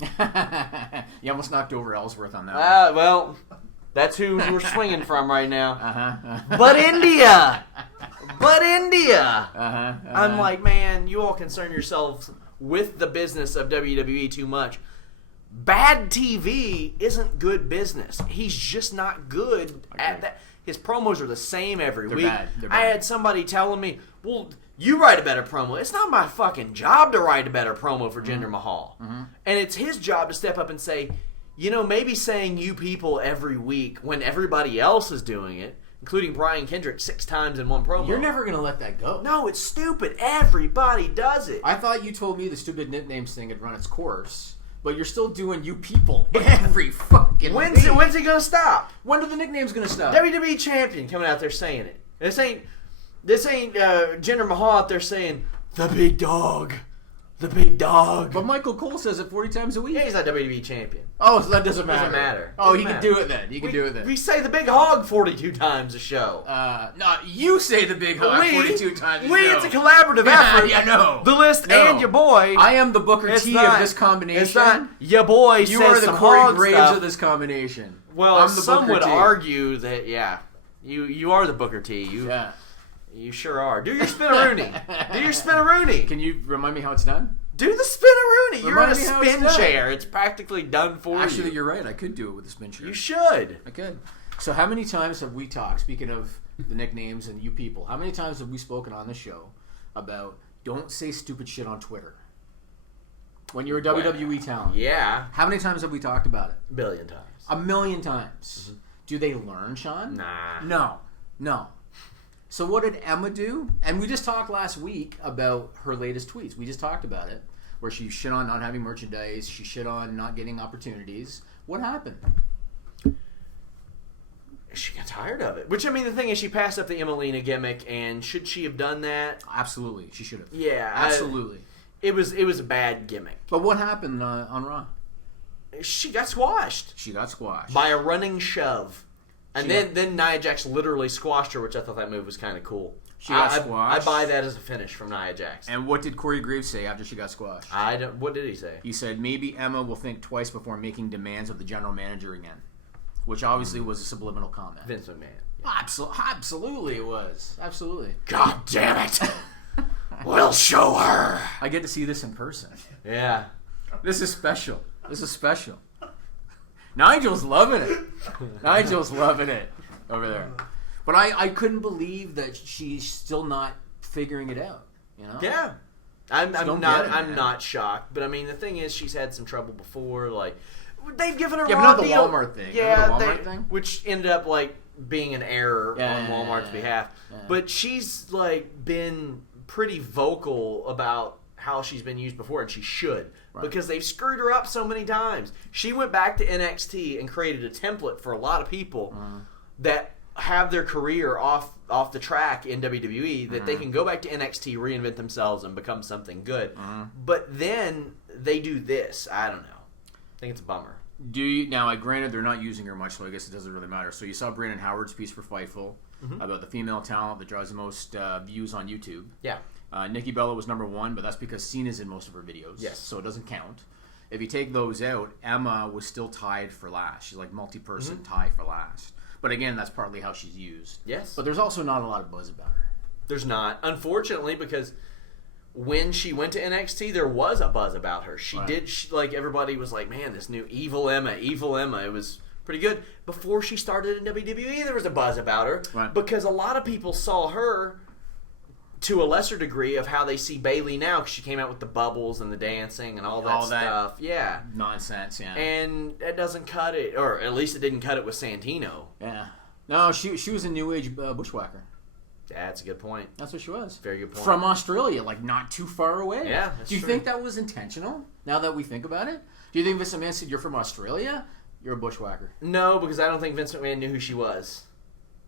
You almost knocked over Ellsworth on that one. Well, that's who we're swinging from right now. Uh-huh. But India! But India! Uh-huh. I'm like, man, you all concern yourselves with the business of WWE too much. Bad TV isn't good business. He's just not good at that. His promos are the same every They're week. bad. They're I bad. had somebody telling me, well, you write a better promo. It's not my fucking job to write a better promo for Jinder Mahal. And it's his job to step up and say, maybe saying you people every week when everybody else is doing it including Brian Kendrick 6 times in one promo. You're never gonna let that go. No, it's stupid. Everybody does it. I thought you told me the stupid nicknames thing had run its course, but you're still doing you people every fucking When's week. it gonna stop? When are the nicknames gonna stop? WWE champion coming out there saying it. This ain't Jinder Mahal out there saying the big dog. The big dog. But Michael Cole says it 40 times a week. Yeah, he's not WWE champion. Oh, so that doesn't matter. Doesn't matter. Oh, Doesn't he can matter. do it then. He can do it then. We say the big hog 42 times a show. No, you say the big hog 42 times a show. It's a collaborative effort. Yeah, no. The list No. and your boy. I am the Booker It's T not- of this combination. It's not your boy You says are the some Corey hog Graves stuff. of this combination. Well, I'm the some Booker would T. argue that, you are the Booker T. You sure are. Do your spin-a-rooney. Do your spin-a-rooney. Can you remind me how it's done? Do the spin-a-rooney. You're in Remind a me how it's spin done. chair. It's practically done for you. Actually, you're right. I could do it with a spin chair. You should. I could. So how many times have we talked, speaking of the nicknames and you people, how many times have we spoken on the show about don't say stupid shit on Twitter? When you're a WWE talent. Yeah. How many times have we talked about it? A billion times. 1,000,000 times. Do they learn, Sean? Nah. No. So what did Emma do? And we just talked last week about her latest tweets. We just talked about it, where she shit on not having merchandise. She shit on not getting opportunities. What happened? She got tired of it. Which, I mean, the thing is, she passed up the Emelina gimmick, and should she have done that? Absolutely. She should have. Yeah. Absolutely. It was a bad gimmick. But what happened on Raw? She got squashed She got squashed. by a running shove. And She then Nia Jax literally squashed her, which I thought that move was kind of cool. She got I squashed. buy that as a finish from Nia Jax. And what did Corey Graves say after she got squashed? What did he say? He said maybe Emma will think twice before making demands of the general manager again, which obviously was a subliminal comment. Vince McMahon. Absolutely it was. Absolutely. God damn it! We'll show her. I get to see this in person. Yeah. This is special. Nigel's loving it. Nigel's loving it over there. But I couldn't believe that she's still not figuring it out. You know? Yeah. I'm don't not get it, I'm man. not shocked, but I mean the thing is she's had some trouble before. Like they've given her Yeah, but raw not the deal. Walmart thing. Yeah, Remember the Walmart thing? which ended up like being an error on Walmart's yeah. behalf. Yeah. But she's like been pretty vocal about how she's been used before, and she should. Right. Because they've screwed her up so many times. She went back to NXT and created a template for a lot of people that have their career off the track in WWE, that they can go back to NXT, reinvent themselves, and become something good. But then they do this. I don't know. I think it's a bummer. Now, granted, they're not using her much, so I guess it doesn't really matter. So you saw Brandon Howard's piece for Fightful about the female talent that drives the most views on YouTube. Yeah. Nikki Bella was number 1, but that's because Cena's in most of her videos. Yes. So it doesn't count. If you take those out, Emma was still tied for last. She's like multi-person tie for last. But again, that's partly how she's used. Yes. But there's also not a lot of buzz about her. There's not. Unfortunately, because when she went to NXT, there was a buzz about her. She did, like, everybody was like, man, this new evil Emma. It was pretty good. Before she started in WWE, there was a buzz about her. Right. Because a lot of people saw her to a lesser degree of how they see Bayley now, because she came out with the bubbles and the dancing and all that stuff. Yeah. Nonsense, yeah. And it doesn't cut it, or at least it didn't cut it with Santino. Yeah. No, she was a new age bushwhacker. That's a good point. That's what she was. Very good point. From Australia, like not too far away. Yeah, that's Do you true. think that was intentional? Now that we think about it, do you think Vince McMahon said you're from Australia? You're a bushwhacker. No, because I don't think Vince McMahon knew who she was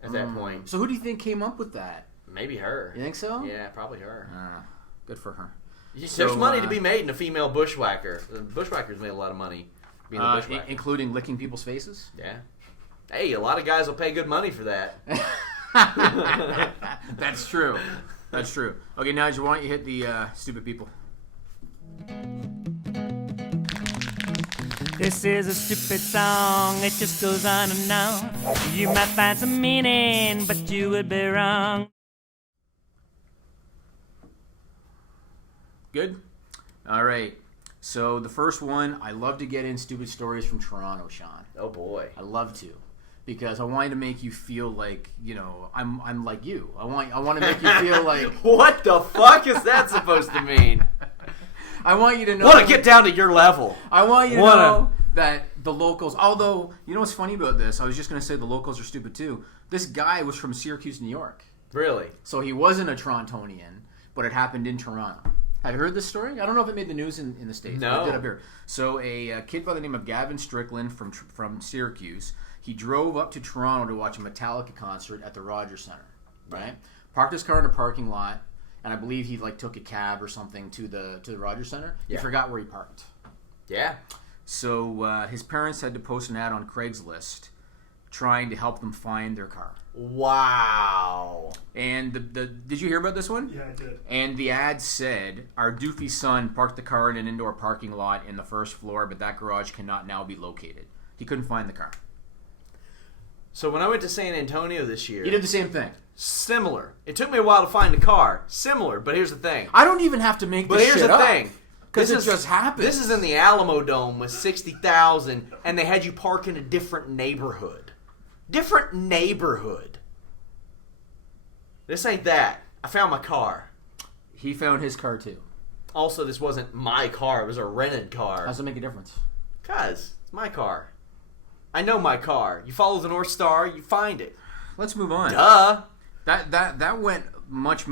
at that point. So who do you think came up with that? Maybe her. You think so? Yeah, probably her. Good for her. There's money to be made in a female bushwhacker. The bushwhackers made a lot of money being a bushwhacker. Including licking people's faces. Yeah. Hey, a lot of guys will pay good money for that. That's true. That's true. Okay, Nigel, why don't you hit the stupid people? This is a stupid song, it just goes on and on. You might find some meaning, but you would be wrong. Good? All right. So the first one, I love to get in stupid stories from Toronto, Sean. Oh boy. I love to. Because I want to make you feel like, I'm like you. I want to make you feel like... What the fuck is that supposed to mean? I want you to know... Want to get down to your level. I want you to know that The locals, although, you know what's funny about this? I was just going to say the locals are stupid too. This guy was from Syracuse, New York. Really? So he wasn't a Torontonian, but it happened in Toronto. Have you heard this story? I don't know if it made the news in the States. No. But it did up here. So a kid by the name of Gavin Strickland from Syracuse, he drove up to Toronto to watch a Metallica concert at the Rogers Center, right? Parked his car in a parking lot, and I believe he took a cab or something to the Rogers Center. Yeah. He forgot where he parked. Yeah. So his parents had to post an ad on Craigslist trying to help them find their car. Wow. And did you hear about this one? Yeah, I did. And the ad said, our doofy son parked the car in an indoor parking lot in the first floor, but that garage cannot now be located. He couldn't find the car. So when I went to San Antonio this year, He did the same thing. similar. It took me a while to find a car. Similar, but here's the thing. I don't even have to make But this here's shit the up. thing. Because it just happened. This is in the Alamo Dome with 60,000, and they had you park in a different neighborhood. Different neighborhood. This ain't that. I found my car. He found his car too. Also, this wasn't my car. It was a rented car. How's it make a difference? Cuz, it's my car. I know my car. You follow the North Star, you find it. Let's move on. Duh. That went much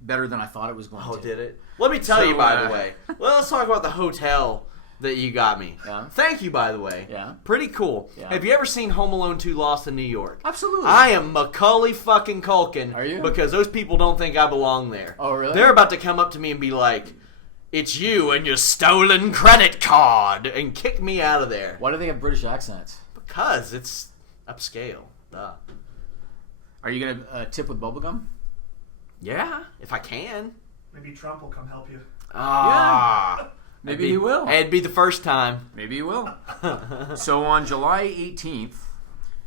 better than I thought it was going Oh, to. did it? Let me tell you, by the uh, way. Well, let's talk about the hotel that you got me. Yeah. Thank you, by the way. Yeah. Pretty cool. Yeah. Have you ever seen Home Alone 2 Lost in New York? Absolutely. I am Macaulay fucking Culkin. Are you? Because those people don't think I belong there. Oh, really? They're about to come up to me and be like, it's you and your stolen credit card, and kick me out of there. Why do they have British accents? Because it's upscale. Duh. Are you going to tip with bubblegum? Yeah, if I can. Maybe Trump will come help you. Ah. Maybe he will. It'd be the first time. Maybe he will. So on July 18th,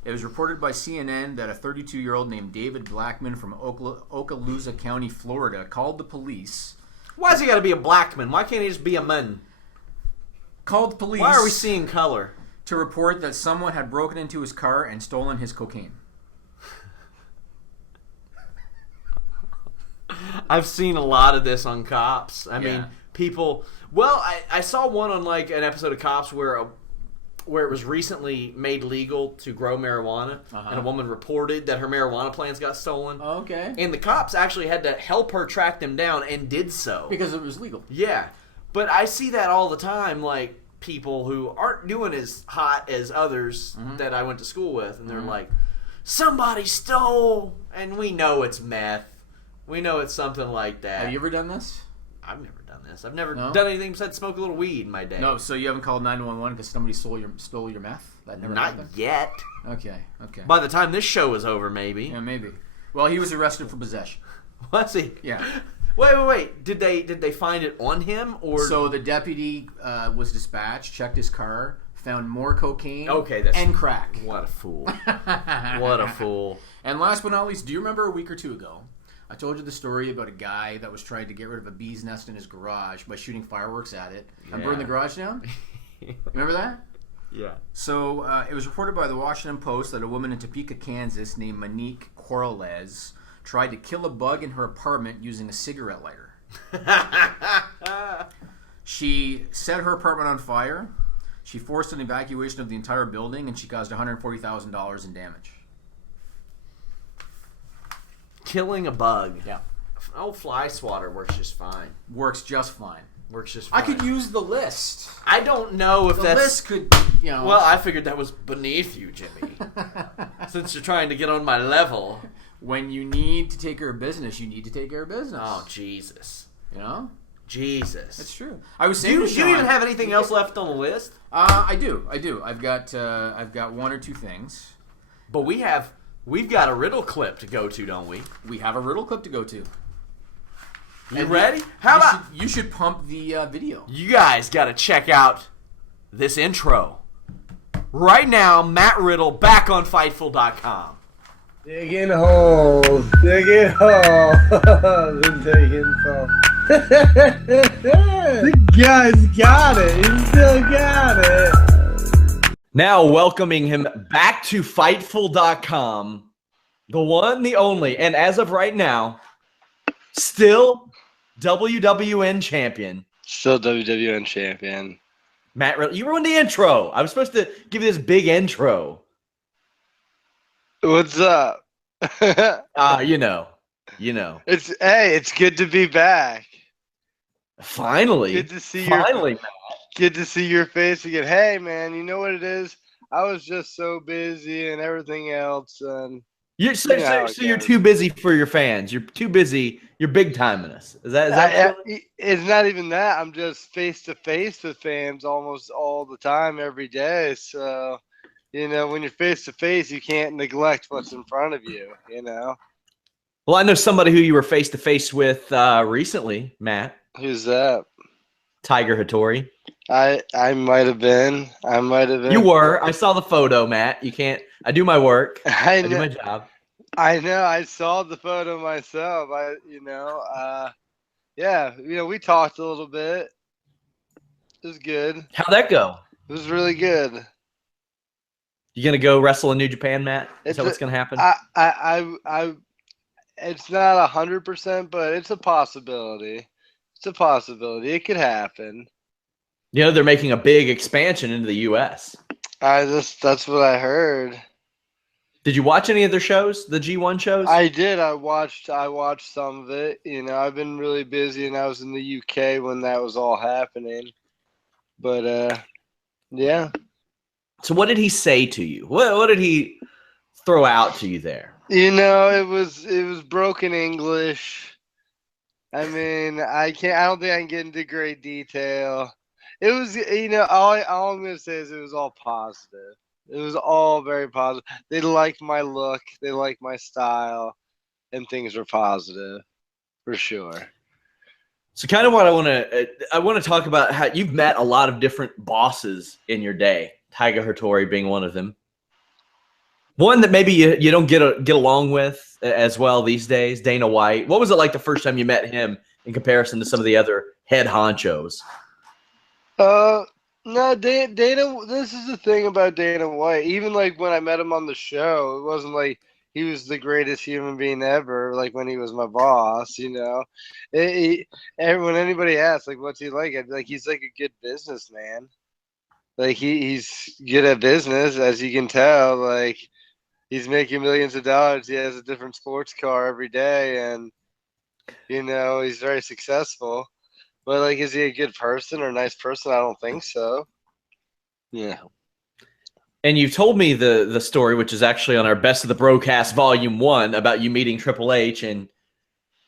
it was reported by CNN that a 32-year-old named David Blackman from Okaloosa County, Florida, called the police. Why's he got to be a black man? Why can't he just be a man? Called police. Why are we seeing color? To report that someone had broken into his car and stolen his cocaine. I've seen a lot of this on Cops. I mean, people. Well, I saw one on like an episode of Cops where it was recently made legal to grow marijuana, and a woman reported that her marijuana plants got stolen. Okay. And the cops actually had to help her track them down, and did so. Because it was legal. Yeah, but I see that all the time, like people who aren't doing as hot as others that I went to school with, and they're like, somebody stole, and we know it's meth. We know it's something like that. Have you ever done this? I've never done this. I've never No? done anything besides smoke a little weed in my day. No, so you haven't called 911 because somebody stole your meth? That never Not happened? yet. Okay. By the time this show is over, maybe. Yeah, maybe. Well, he was arrested for possession. What's he? Yeah. Wait. Did they find it on him, or So the deputy was dispatched, checked his car, found more cocaine Okay, and crack. What a fool! What a fool! And last but not least, do you remember a week or two ago, I told you the story about a guy that was trying to get rid of a bee's nest in his garage by shooting fireworks at it and burn the garage down? You remember that? Yeah. So it was reported by the Washington Post that a woman in Topeka, Kansas named Monique Corrales tried to kill a bug in her apartment using a cigarette lighter. She set her apartment on fire. She forced an evacuation of the entire building, and she caused $140,000 in damage. Killing a bug. Yeah. Oh, fly swatter works just fine. Works just fine. Works just fine. I could use the list. I don't know if The that's. list could, you know. Well, I figured that was beneath you, Jimmy. Since you're trying to get on my level. When you need to take care of business, you need to take care of business. Oh, Jesus. You know? Jesus. It's true. I was Do saying you to Sean, even have anything else left on the list? I do. I've got one or two things. But we've got a riddle clip to go to, don't we? We have a riddle clip to go to. You ready? How about You should pump the video. you guys got to check out this intro. Right now, Matt Riddle back on Fightful.com. Digging holes, digging holes, and digging holes. The guy's got it. He still got it. Now welcoming him back to Fightful.com, the one, the only, and as of right now, still WWN champion, Still WWN champion. Matt Riddle. You ruined the intro. I was supposed to give you this big intro. What's up? You know. It's good to be back. Finally. Good to see Finally, Matt. Good to see your face again. Hey man, you know what it is? I was just so busy and everything else, and You're goes. too busy for your fans. You're too busy. You're big timing us. Is that it's not even that. I'm just face to face with fans almost all the time, every day. So, when you're face to face, you can't neglect what's in front of you. Well, I know somebody who you were face to face with recently, Matt. Who's that? Tiger Hattori. I might have been. You were. I saw the photo, Matt. You can't. I do my work. I do know. my job. I know. I saw the photo myself. We talked a little bit. It was good. How'd that go? It was really good. You gonna go wrestle in New Japan, Matt? Is that what's gonna happen? It's not 100%, but it's a possibility. It could happen. They're making a big expansion into the U.S. That's what I heard. Did you watch any of their shows, the G1 shows? I did. I watched some of it. I've been really busy, and I was in the UK when that was all happening. But yeah. So what did he say to you? What did he throw out to you there? It was broken English. I mean, I don't think I can get into great detail. It was, all I'm gonna say is it was all positive. It was all very positive. They liked my look, they liked my style, and things were positive, for sure. So, kind of what I want to talk about how you've met a lot of different bosses in your day. Tiger Hattori being one of them. One that maybe you don't get along with as well these days, Dana White. What was it like the first time you met him in comparison to some of the other head honchos? No, Dana. This is the thing about Dana White. Even like when I met him on the show, it wasn't like he was the greatest human being ever. Like when he was my boss, when anybody asks like, "What's he like?" I'd be like, "He's like a good businessman. Like he's good at business, as you can tell. Like." He's making millions of dollars. He has a different sports car every day, and he's very successful. But like, is he a good person or a nice person? I don't think so. Yeah. And you've told me the story, which is actually on our Best of the Broadcast Volume 1, about you meeting Triple H, and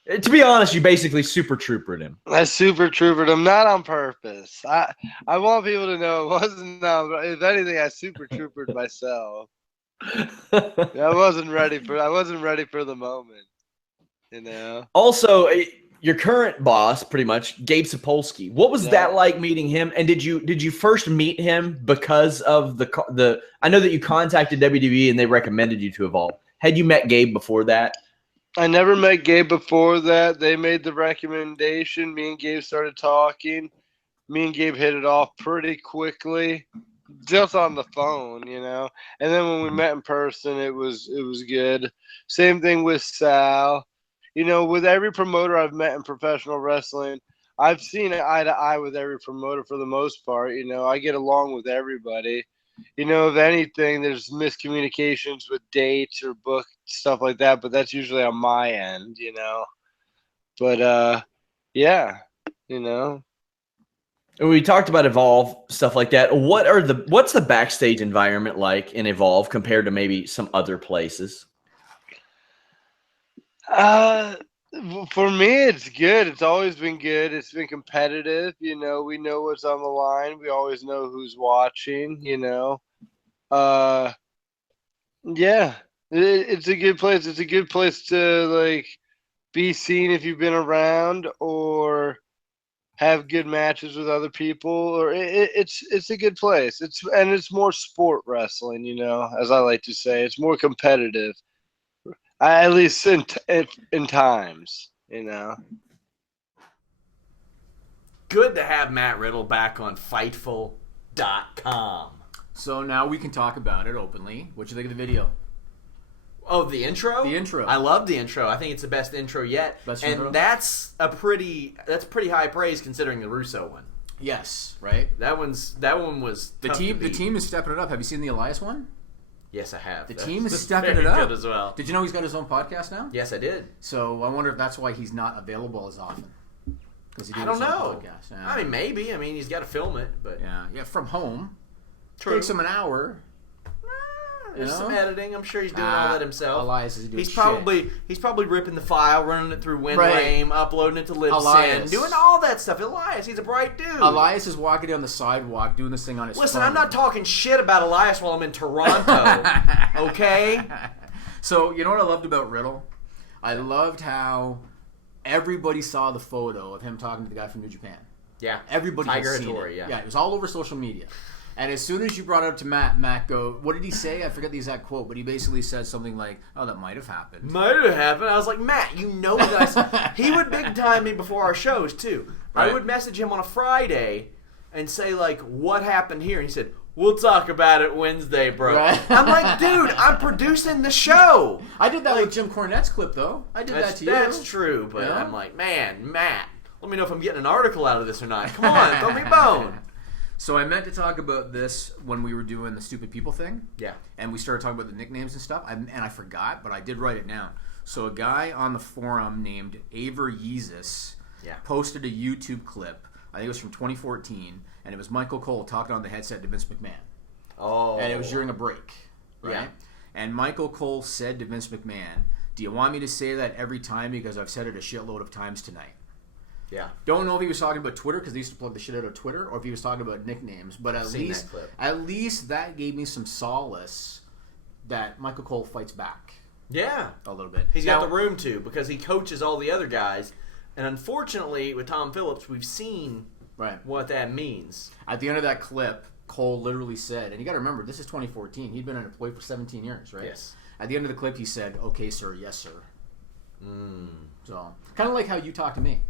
to be honest, you basically super troopered him. I super troopered him, not on purpose. I want people to know it wasn't. If anything, I super troopered myself. I wasn't ready for the moment, Also, your current boss, pretty much, Gabe Sapolsky. What was that like meeting him? And did you first meet him because of the? I know that you contacted WWE and they recommended you to Evolve. Had you met Gabe before that? I never met Gabe before that. They made the recommendation. Me and Gabe started talking. Me and Gabe hit it off pretty quickly. Just on the phone, and then when we met in person, it was good. Same thing with Sal. With every promoter I've met in professional wrestling, I've seen eye to eye with every promoter for the most part. I get along with everybody. If anything, there's miscommunications with dates or book stuff like that, but that's usually on my end. But yeah. We talked about Evolve, stuff like that. What's the backstage environment like in Evolve compared to maybe some other places? For me, it's good. It's always been good. It's been competitive. We know what's on the line. We always know who's watching. Yeah, it's a good place. It's a good place to like be seen if you've been around or have good matches with other people, or it's a good place. It's more sport wrestling, as I like to say. It's more competitive, at least in times, Good to have Matt Riddle back on Fightful.com. So now we can talk about it openly. What you think of the video? Oh, the intro? The intro. I love the intro. I think it's the best intro yet. Best and intro? that's pretty high praise considering the Russo one. Yes, right. That one was The tough to team. The beat. team is stepping it up. Have you seen the Elias one? Yes, I have. The That's team is stepping very it up good as well. Did you know he's got his own podcast now? Yes, I did. So I wonder if that's why he's not available as often. Because I don't know. I mean, maybe. I mean, he's got to film it, but yeah, from home. True. Takes him an hour. There's You know? some editing. I'm sure he's doing all that himself. Elias is doing He's shit. probably ripping the file, running it through WinRAM, Right. uploading it to Libsyn, Elias. doing all that stuff. Elias, he's a bright dude. Elias is walking down the sidewalk doing this thing on his Listen, phone. I'm not talking shit about Elias while I'm in Toronto. Okay? So, you know what I loved about Riddle? I loved how everybody saw the photo of him talking to the guy from New Japan. Yeah. Everybody Tiger had seen Hattori, it. yeah. Yeah, it was all over social media. And as soon as you brought it up to Matt go, what did he say? I forget the exact quote, but he basically said something like, "Oh, that might have happened." Might have happened. I was like, Matt, you know that he would big time me before our shows too. Right. I would message him on a Friday and say like, "What happened here?" And he said, "We'll talk about it Wednesday, bro." Right. I'm like, dude, I'm producing the show. I did that with Jim Cornette's clip, though. I did that to you. That's true, but Yeah. I'm like, man, Matt, let me know if I'm getting an article out of this or not. Come on, throw me a bone. So I meant to talk about this when we were doing the stupid people thing. Yeah. And we started talking about the nicknames and stuff. And I forgot, but I did write it down. So a guy on the forum named Aver Yeezus posted a YouTube clip. I think it was from 2014. And it was Michael Cole talking on the headset to Vince McMahon. Oh. And it was during a break. Right? Yeah. And Michael Cole said to Vince McMahon, "Do you want me to say that every time because I've said it a shitload of times tonight?" Yeah. Don't know if he was talking about Twitter because they used to plug the shit out of Twitter, or if he was talking about nicknames. But at least that gave me some solace that Michael Cole fights back. Yeah. A little bit. He's got the room to because he coaches all the other guys. And unfortunately, with Tom Phillips, we've seen what that means. At the end of that clip, Cole literally said, and you got to remember, this is 2014. He'd been unemployed for 17 years, right? Yes. At the end of the clip, he said, "Okay, sir, yes, sir." So, kind of like how you talk to me.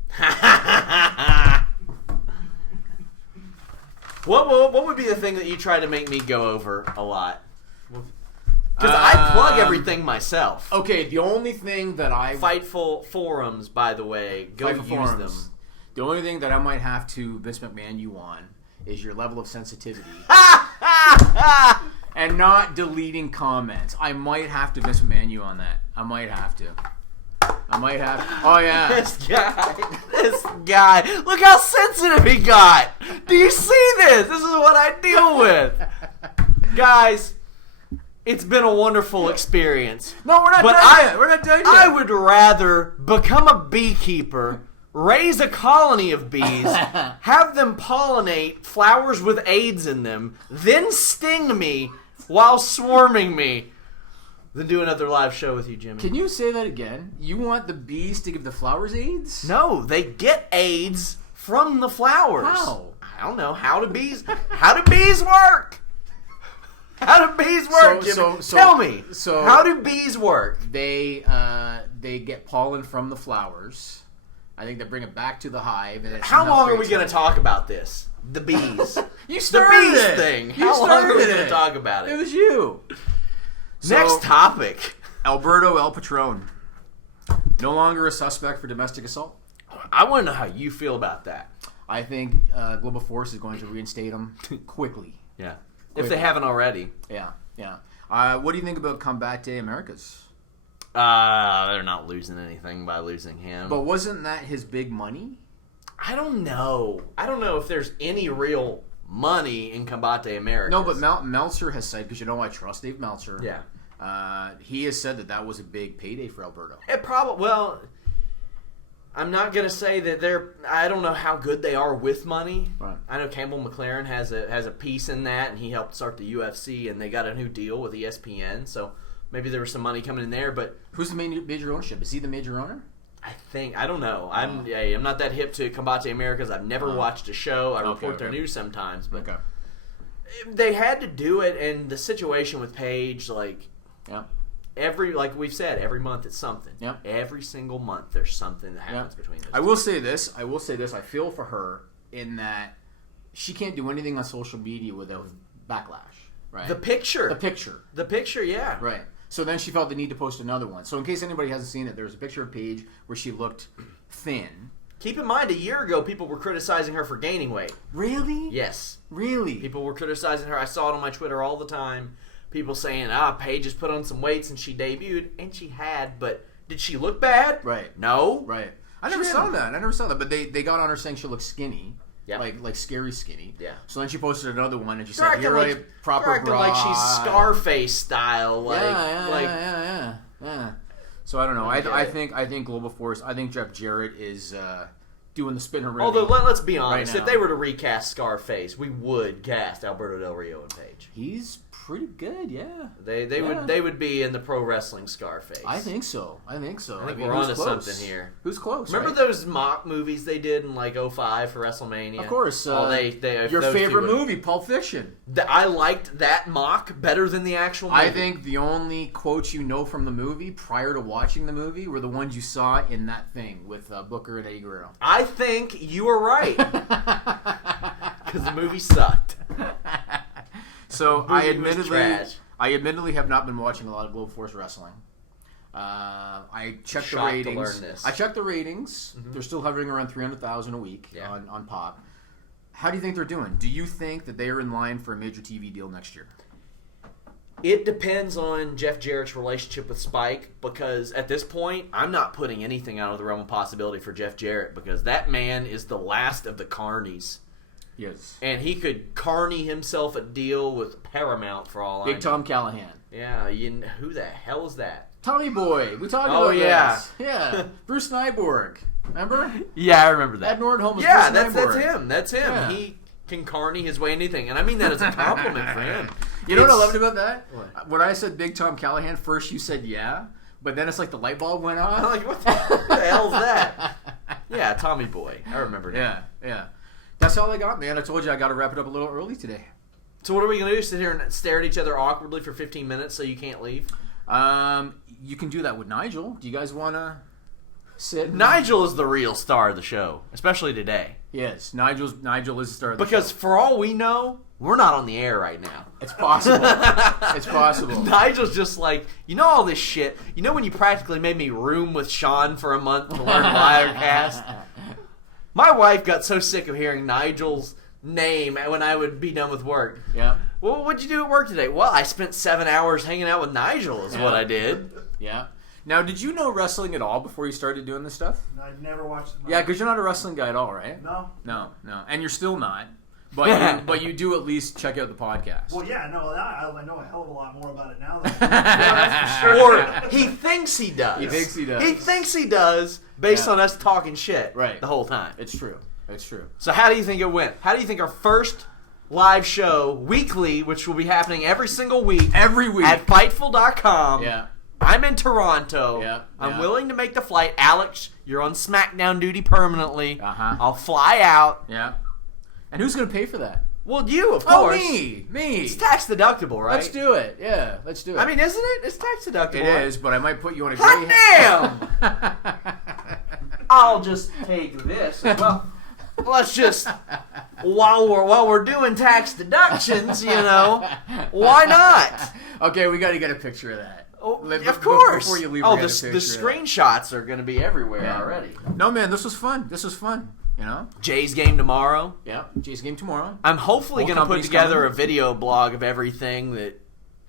What would be the thing that you try to make me go over a lot? Because I plug everything myself. Okay, the only thing that I... Fightful forums, by the way. Go Fightful use forums. them. The only thing that I might have to Vince McMahon you on is your level of sensitivity. And not deleting comments. I might have to Vince McMahon you on that. I might have to. Oh, yeah. This guy. Look how sensitive he got. Do you see this? This is what I deal with. Guys, it's been a wonderful experience. No, we're not done yet. We're not done yet. I would rather become a beekeeper, raise a colony of bees, have them pollinate flowers with AIDS in them, then sting me while swarming me, than do another live show with you, Jimmy. Can you say that again? You want the bees to give the flowers AIDS? No, they get AIDS from the flowers. How? I don't know. How do bees work? How do bees work, Jimmy? Tell me. So how do bees work? They get pollen from the flowers. I think they bring it back to the hive. And How long are we going to talk about this? The bees. You started the bees it. thing. You How long are we started going it. to talk about it? It was you. Next topic. Alberto El Patron. No longer a suspect for domestic assault. I want to know how you feel about that. I think Global Force is going to reinstate him quickly. Yeah. If they haven't already. Yeah. What do you think about Combate Americas? They're not losing anything by losing him. But wasn't that his big money? I don't know. I don't know if there's any real money in Combate Americas. No, but Meltzer has said, because you know I trust Dave Meltzer. Yeah. He has said that was a big payday for Alberto. It probably. Well, I'm not gonna say that they're. I don't know how good they are with money. Right. I know Campbell McLaren has a piece in that, and he helped start the UFC, and they got a new deal with ESPN. So maybe there was some money coming in there. But who's the major ownership? Is he the major owner? I don't know. I'm not that hip to Combate Americas. I've never watched a show. I report their news sometimes, but they had to do it. And the situation with Paige, like we've said, every month it's something. Yep. Every single month there's something that happens between those. I will say this. I feel for her in that she can't do anything on social media without backlash. Right. The picture, yeah. Right. So then she felt the need to post another one. So in case anybody hasn't seen it, there's a picture of Paige where she looked thin, Keep in mind, a year ago, people were criticizing her for gaining weight. Really? Yes. Really? People were criticizing her. I saw it on my Twitter all the time. People saying, Paige just put on some weight since she debuted. And she had, but did she look bad? Right. No. Right. I never saw that. But they got on her saying she looked skinny. Yeah. Like scary skinny. Yeah. So then she posted another one and she They're said, "Here I proper acting bra." like she's Scarface style. Yeah. So I don't know. I think Global Force. I think Jeff Jarrett is doing the spinner. Although let's be honest, right if they were to recast Scarface, we would cast Alberto Del Rio and Paige. He's pretty good. Yeah. They would be in the pro wrestling Scarface. I think so. I think we're onto something here. Who's close? Remember those mock movies they did in like 2005 for WrestleMania? Of course. Your favorite movie, Pulp Fiction. I liked that mock better than the actual movie. I think the only quotes you know from the movie prior to watching the movie were the ones you saw in that thing with Booker and Eddie Guerrero. I think you were right. Because the movie sucked. So I admittedly have not been watching a lot of Global Force Wrestling. I checked the ratings. I checked the ratings. Mm-hmm. They're still hovering around 300,000 a week on Pop. How do you think they're doing? Do you think that they are in line for a major TV deal next year? It depends on Jeff Jarrett's relationship with Spike, because at this point, I'm not putting anything out of the realm of possibility for Jeff Jarrett, because that man is the last of the carnies. Yes. And he could carny himself a deal with Paramount for all I know. Big Tom Callahan. Yeah, who the hell is that? Tommy Boy. We talked about this. Yeah. Bruce Nyborg. Remember? Yeah, I remember that. Ed Nordholm was Bruce Nyborg. That's him. Yeah. He can carny his way anything. And I mean that as a compliment for him. You know what I loved about that? What? When I said Big Tom Callahan, first you said yeah, but then it's like the light bulb went on. I'm like, what the hell's that? Yeah, Tommy Boy. I remember that. Yeah. That's all I got, man. I told you I got to wrap it up a little early today. So what are we going to do? Sit here and stare at each other awkwardly for 15 minutes so you can't leave? You can do that with Nigel. Do you guys want to sit? Nigel is the real star of the show, especially today. Yes, Nigel is the star of the show. Because for all we know, we're not on the air right now. It's possible. It's possible. Nigel's just like, all this shit. You know when you practically made me room with Sean for a month to learn Wirecast? My wife got so sick of hearing Nigel's name when I would be done with work. Yeah. Well, what'd you do at work today? Well, I spent 7 hours hanging out with Nigel is what I did. Yeah. Now, did you know wrestling at all before you started doing this stuff? I never watched it. Yeah, because you're not a wrestling guy at all, right? No. And you're still not. But you do at least check out the podcast. Well, yeah, no, I know a hell of a lot more about it now. That's for sure. Or he thinks he does. He thinks he does based on us talking shit the whole time. It's true. So how do you think it went? How do you think our first live show, weekly, which will be happening every single week. Every week. At Fightful.com. Yeah. I'm in Toronto. Yeah. I'm willing to make the flight. Alex, you're on SmackDown duty permanently. Uh-huh. I'll fly out. Yeah. And who's going to pay for that? Well, you, of course. Oh, me. It's tax deductible, right? Let's do it. Yeah, let's do it. I mean, isn't it? It's tax deductible. It is, but I might put you on a Hot damn! I'll just take this. Well, let's just while we're doing tax deductions, why not? Okay, we got to get a picture of that. Oh, of course. Before you leave, the screenshots are going to be everywhere already. No, man, this was fun. Jay's game tomorrow. Yeah, Jay's game tomorrow. I'm hopefully going to put together a video blog of everything that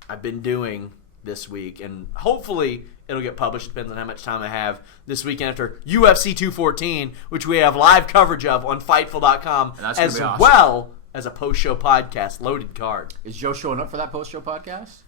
I've been doing this week, and hopefully it'll get published. Depends on how much time I have this weekend after UFC 214, which we have live coverage of on Fightful.com, as awesome. Well as a post-show podcast, loaded card. Is Joe showing up for that post-show podcast?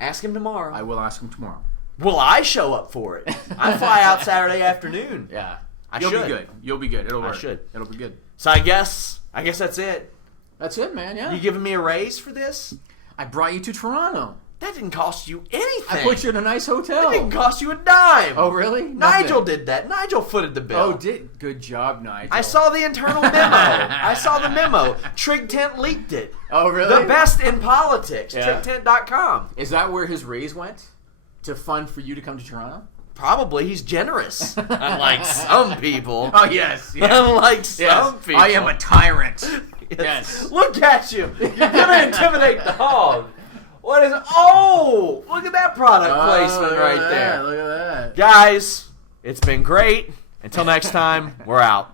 Ask him tomorrow. I will ask him tomorrow. Will I show up for it? I fly out Saturday afternoon. Yeah. You'll be good. It'll work. I should. It'll be good. So I guess that's it. That's it, man. Yeah. You giving me a raise for this? I brought you to Toronto. That didn't cost you anything. I put you in a nice hotel. It didn't cost you a dime. Oh, really? Nigel did that. Nigel footed the bill. Oh, good job, Nigel. I saw the internal memo. Trig Tent leaked it. Oh, really? The best in politics. Yeah. TrigTent.com. Is that where his raise went? To fund for you to come to Toronto? Probably. He's generous. Unlike some people. Oh, yes. Unlike some people. I am a tyrant. Yes. Look at you. You're going to intimidate the hog. What is it? Oh, look at that product placement right there. Look at that. Guys, it's been great. Until next time, we're out.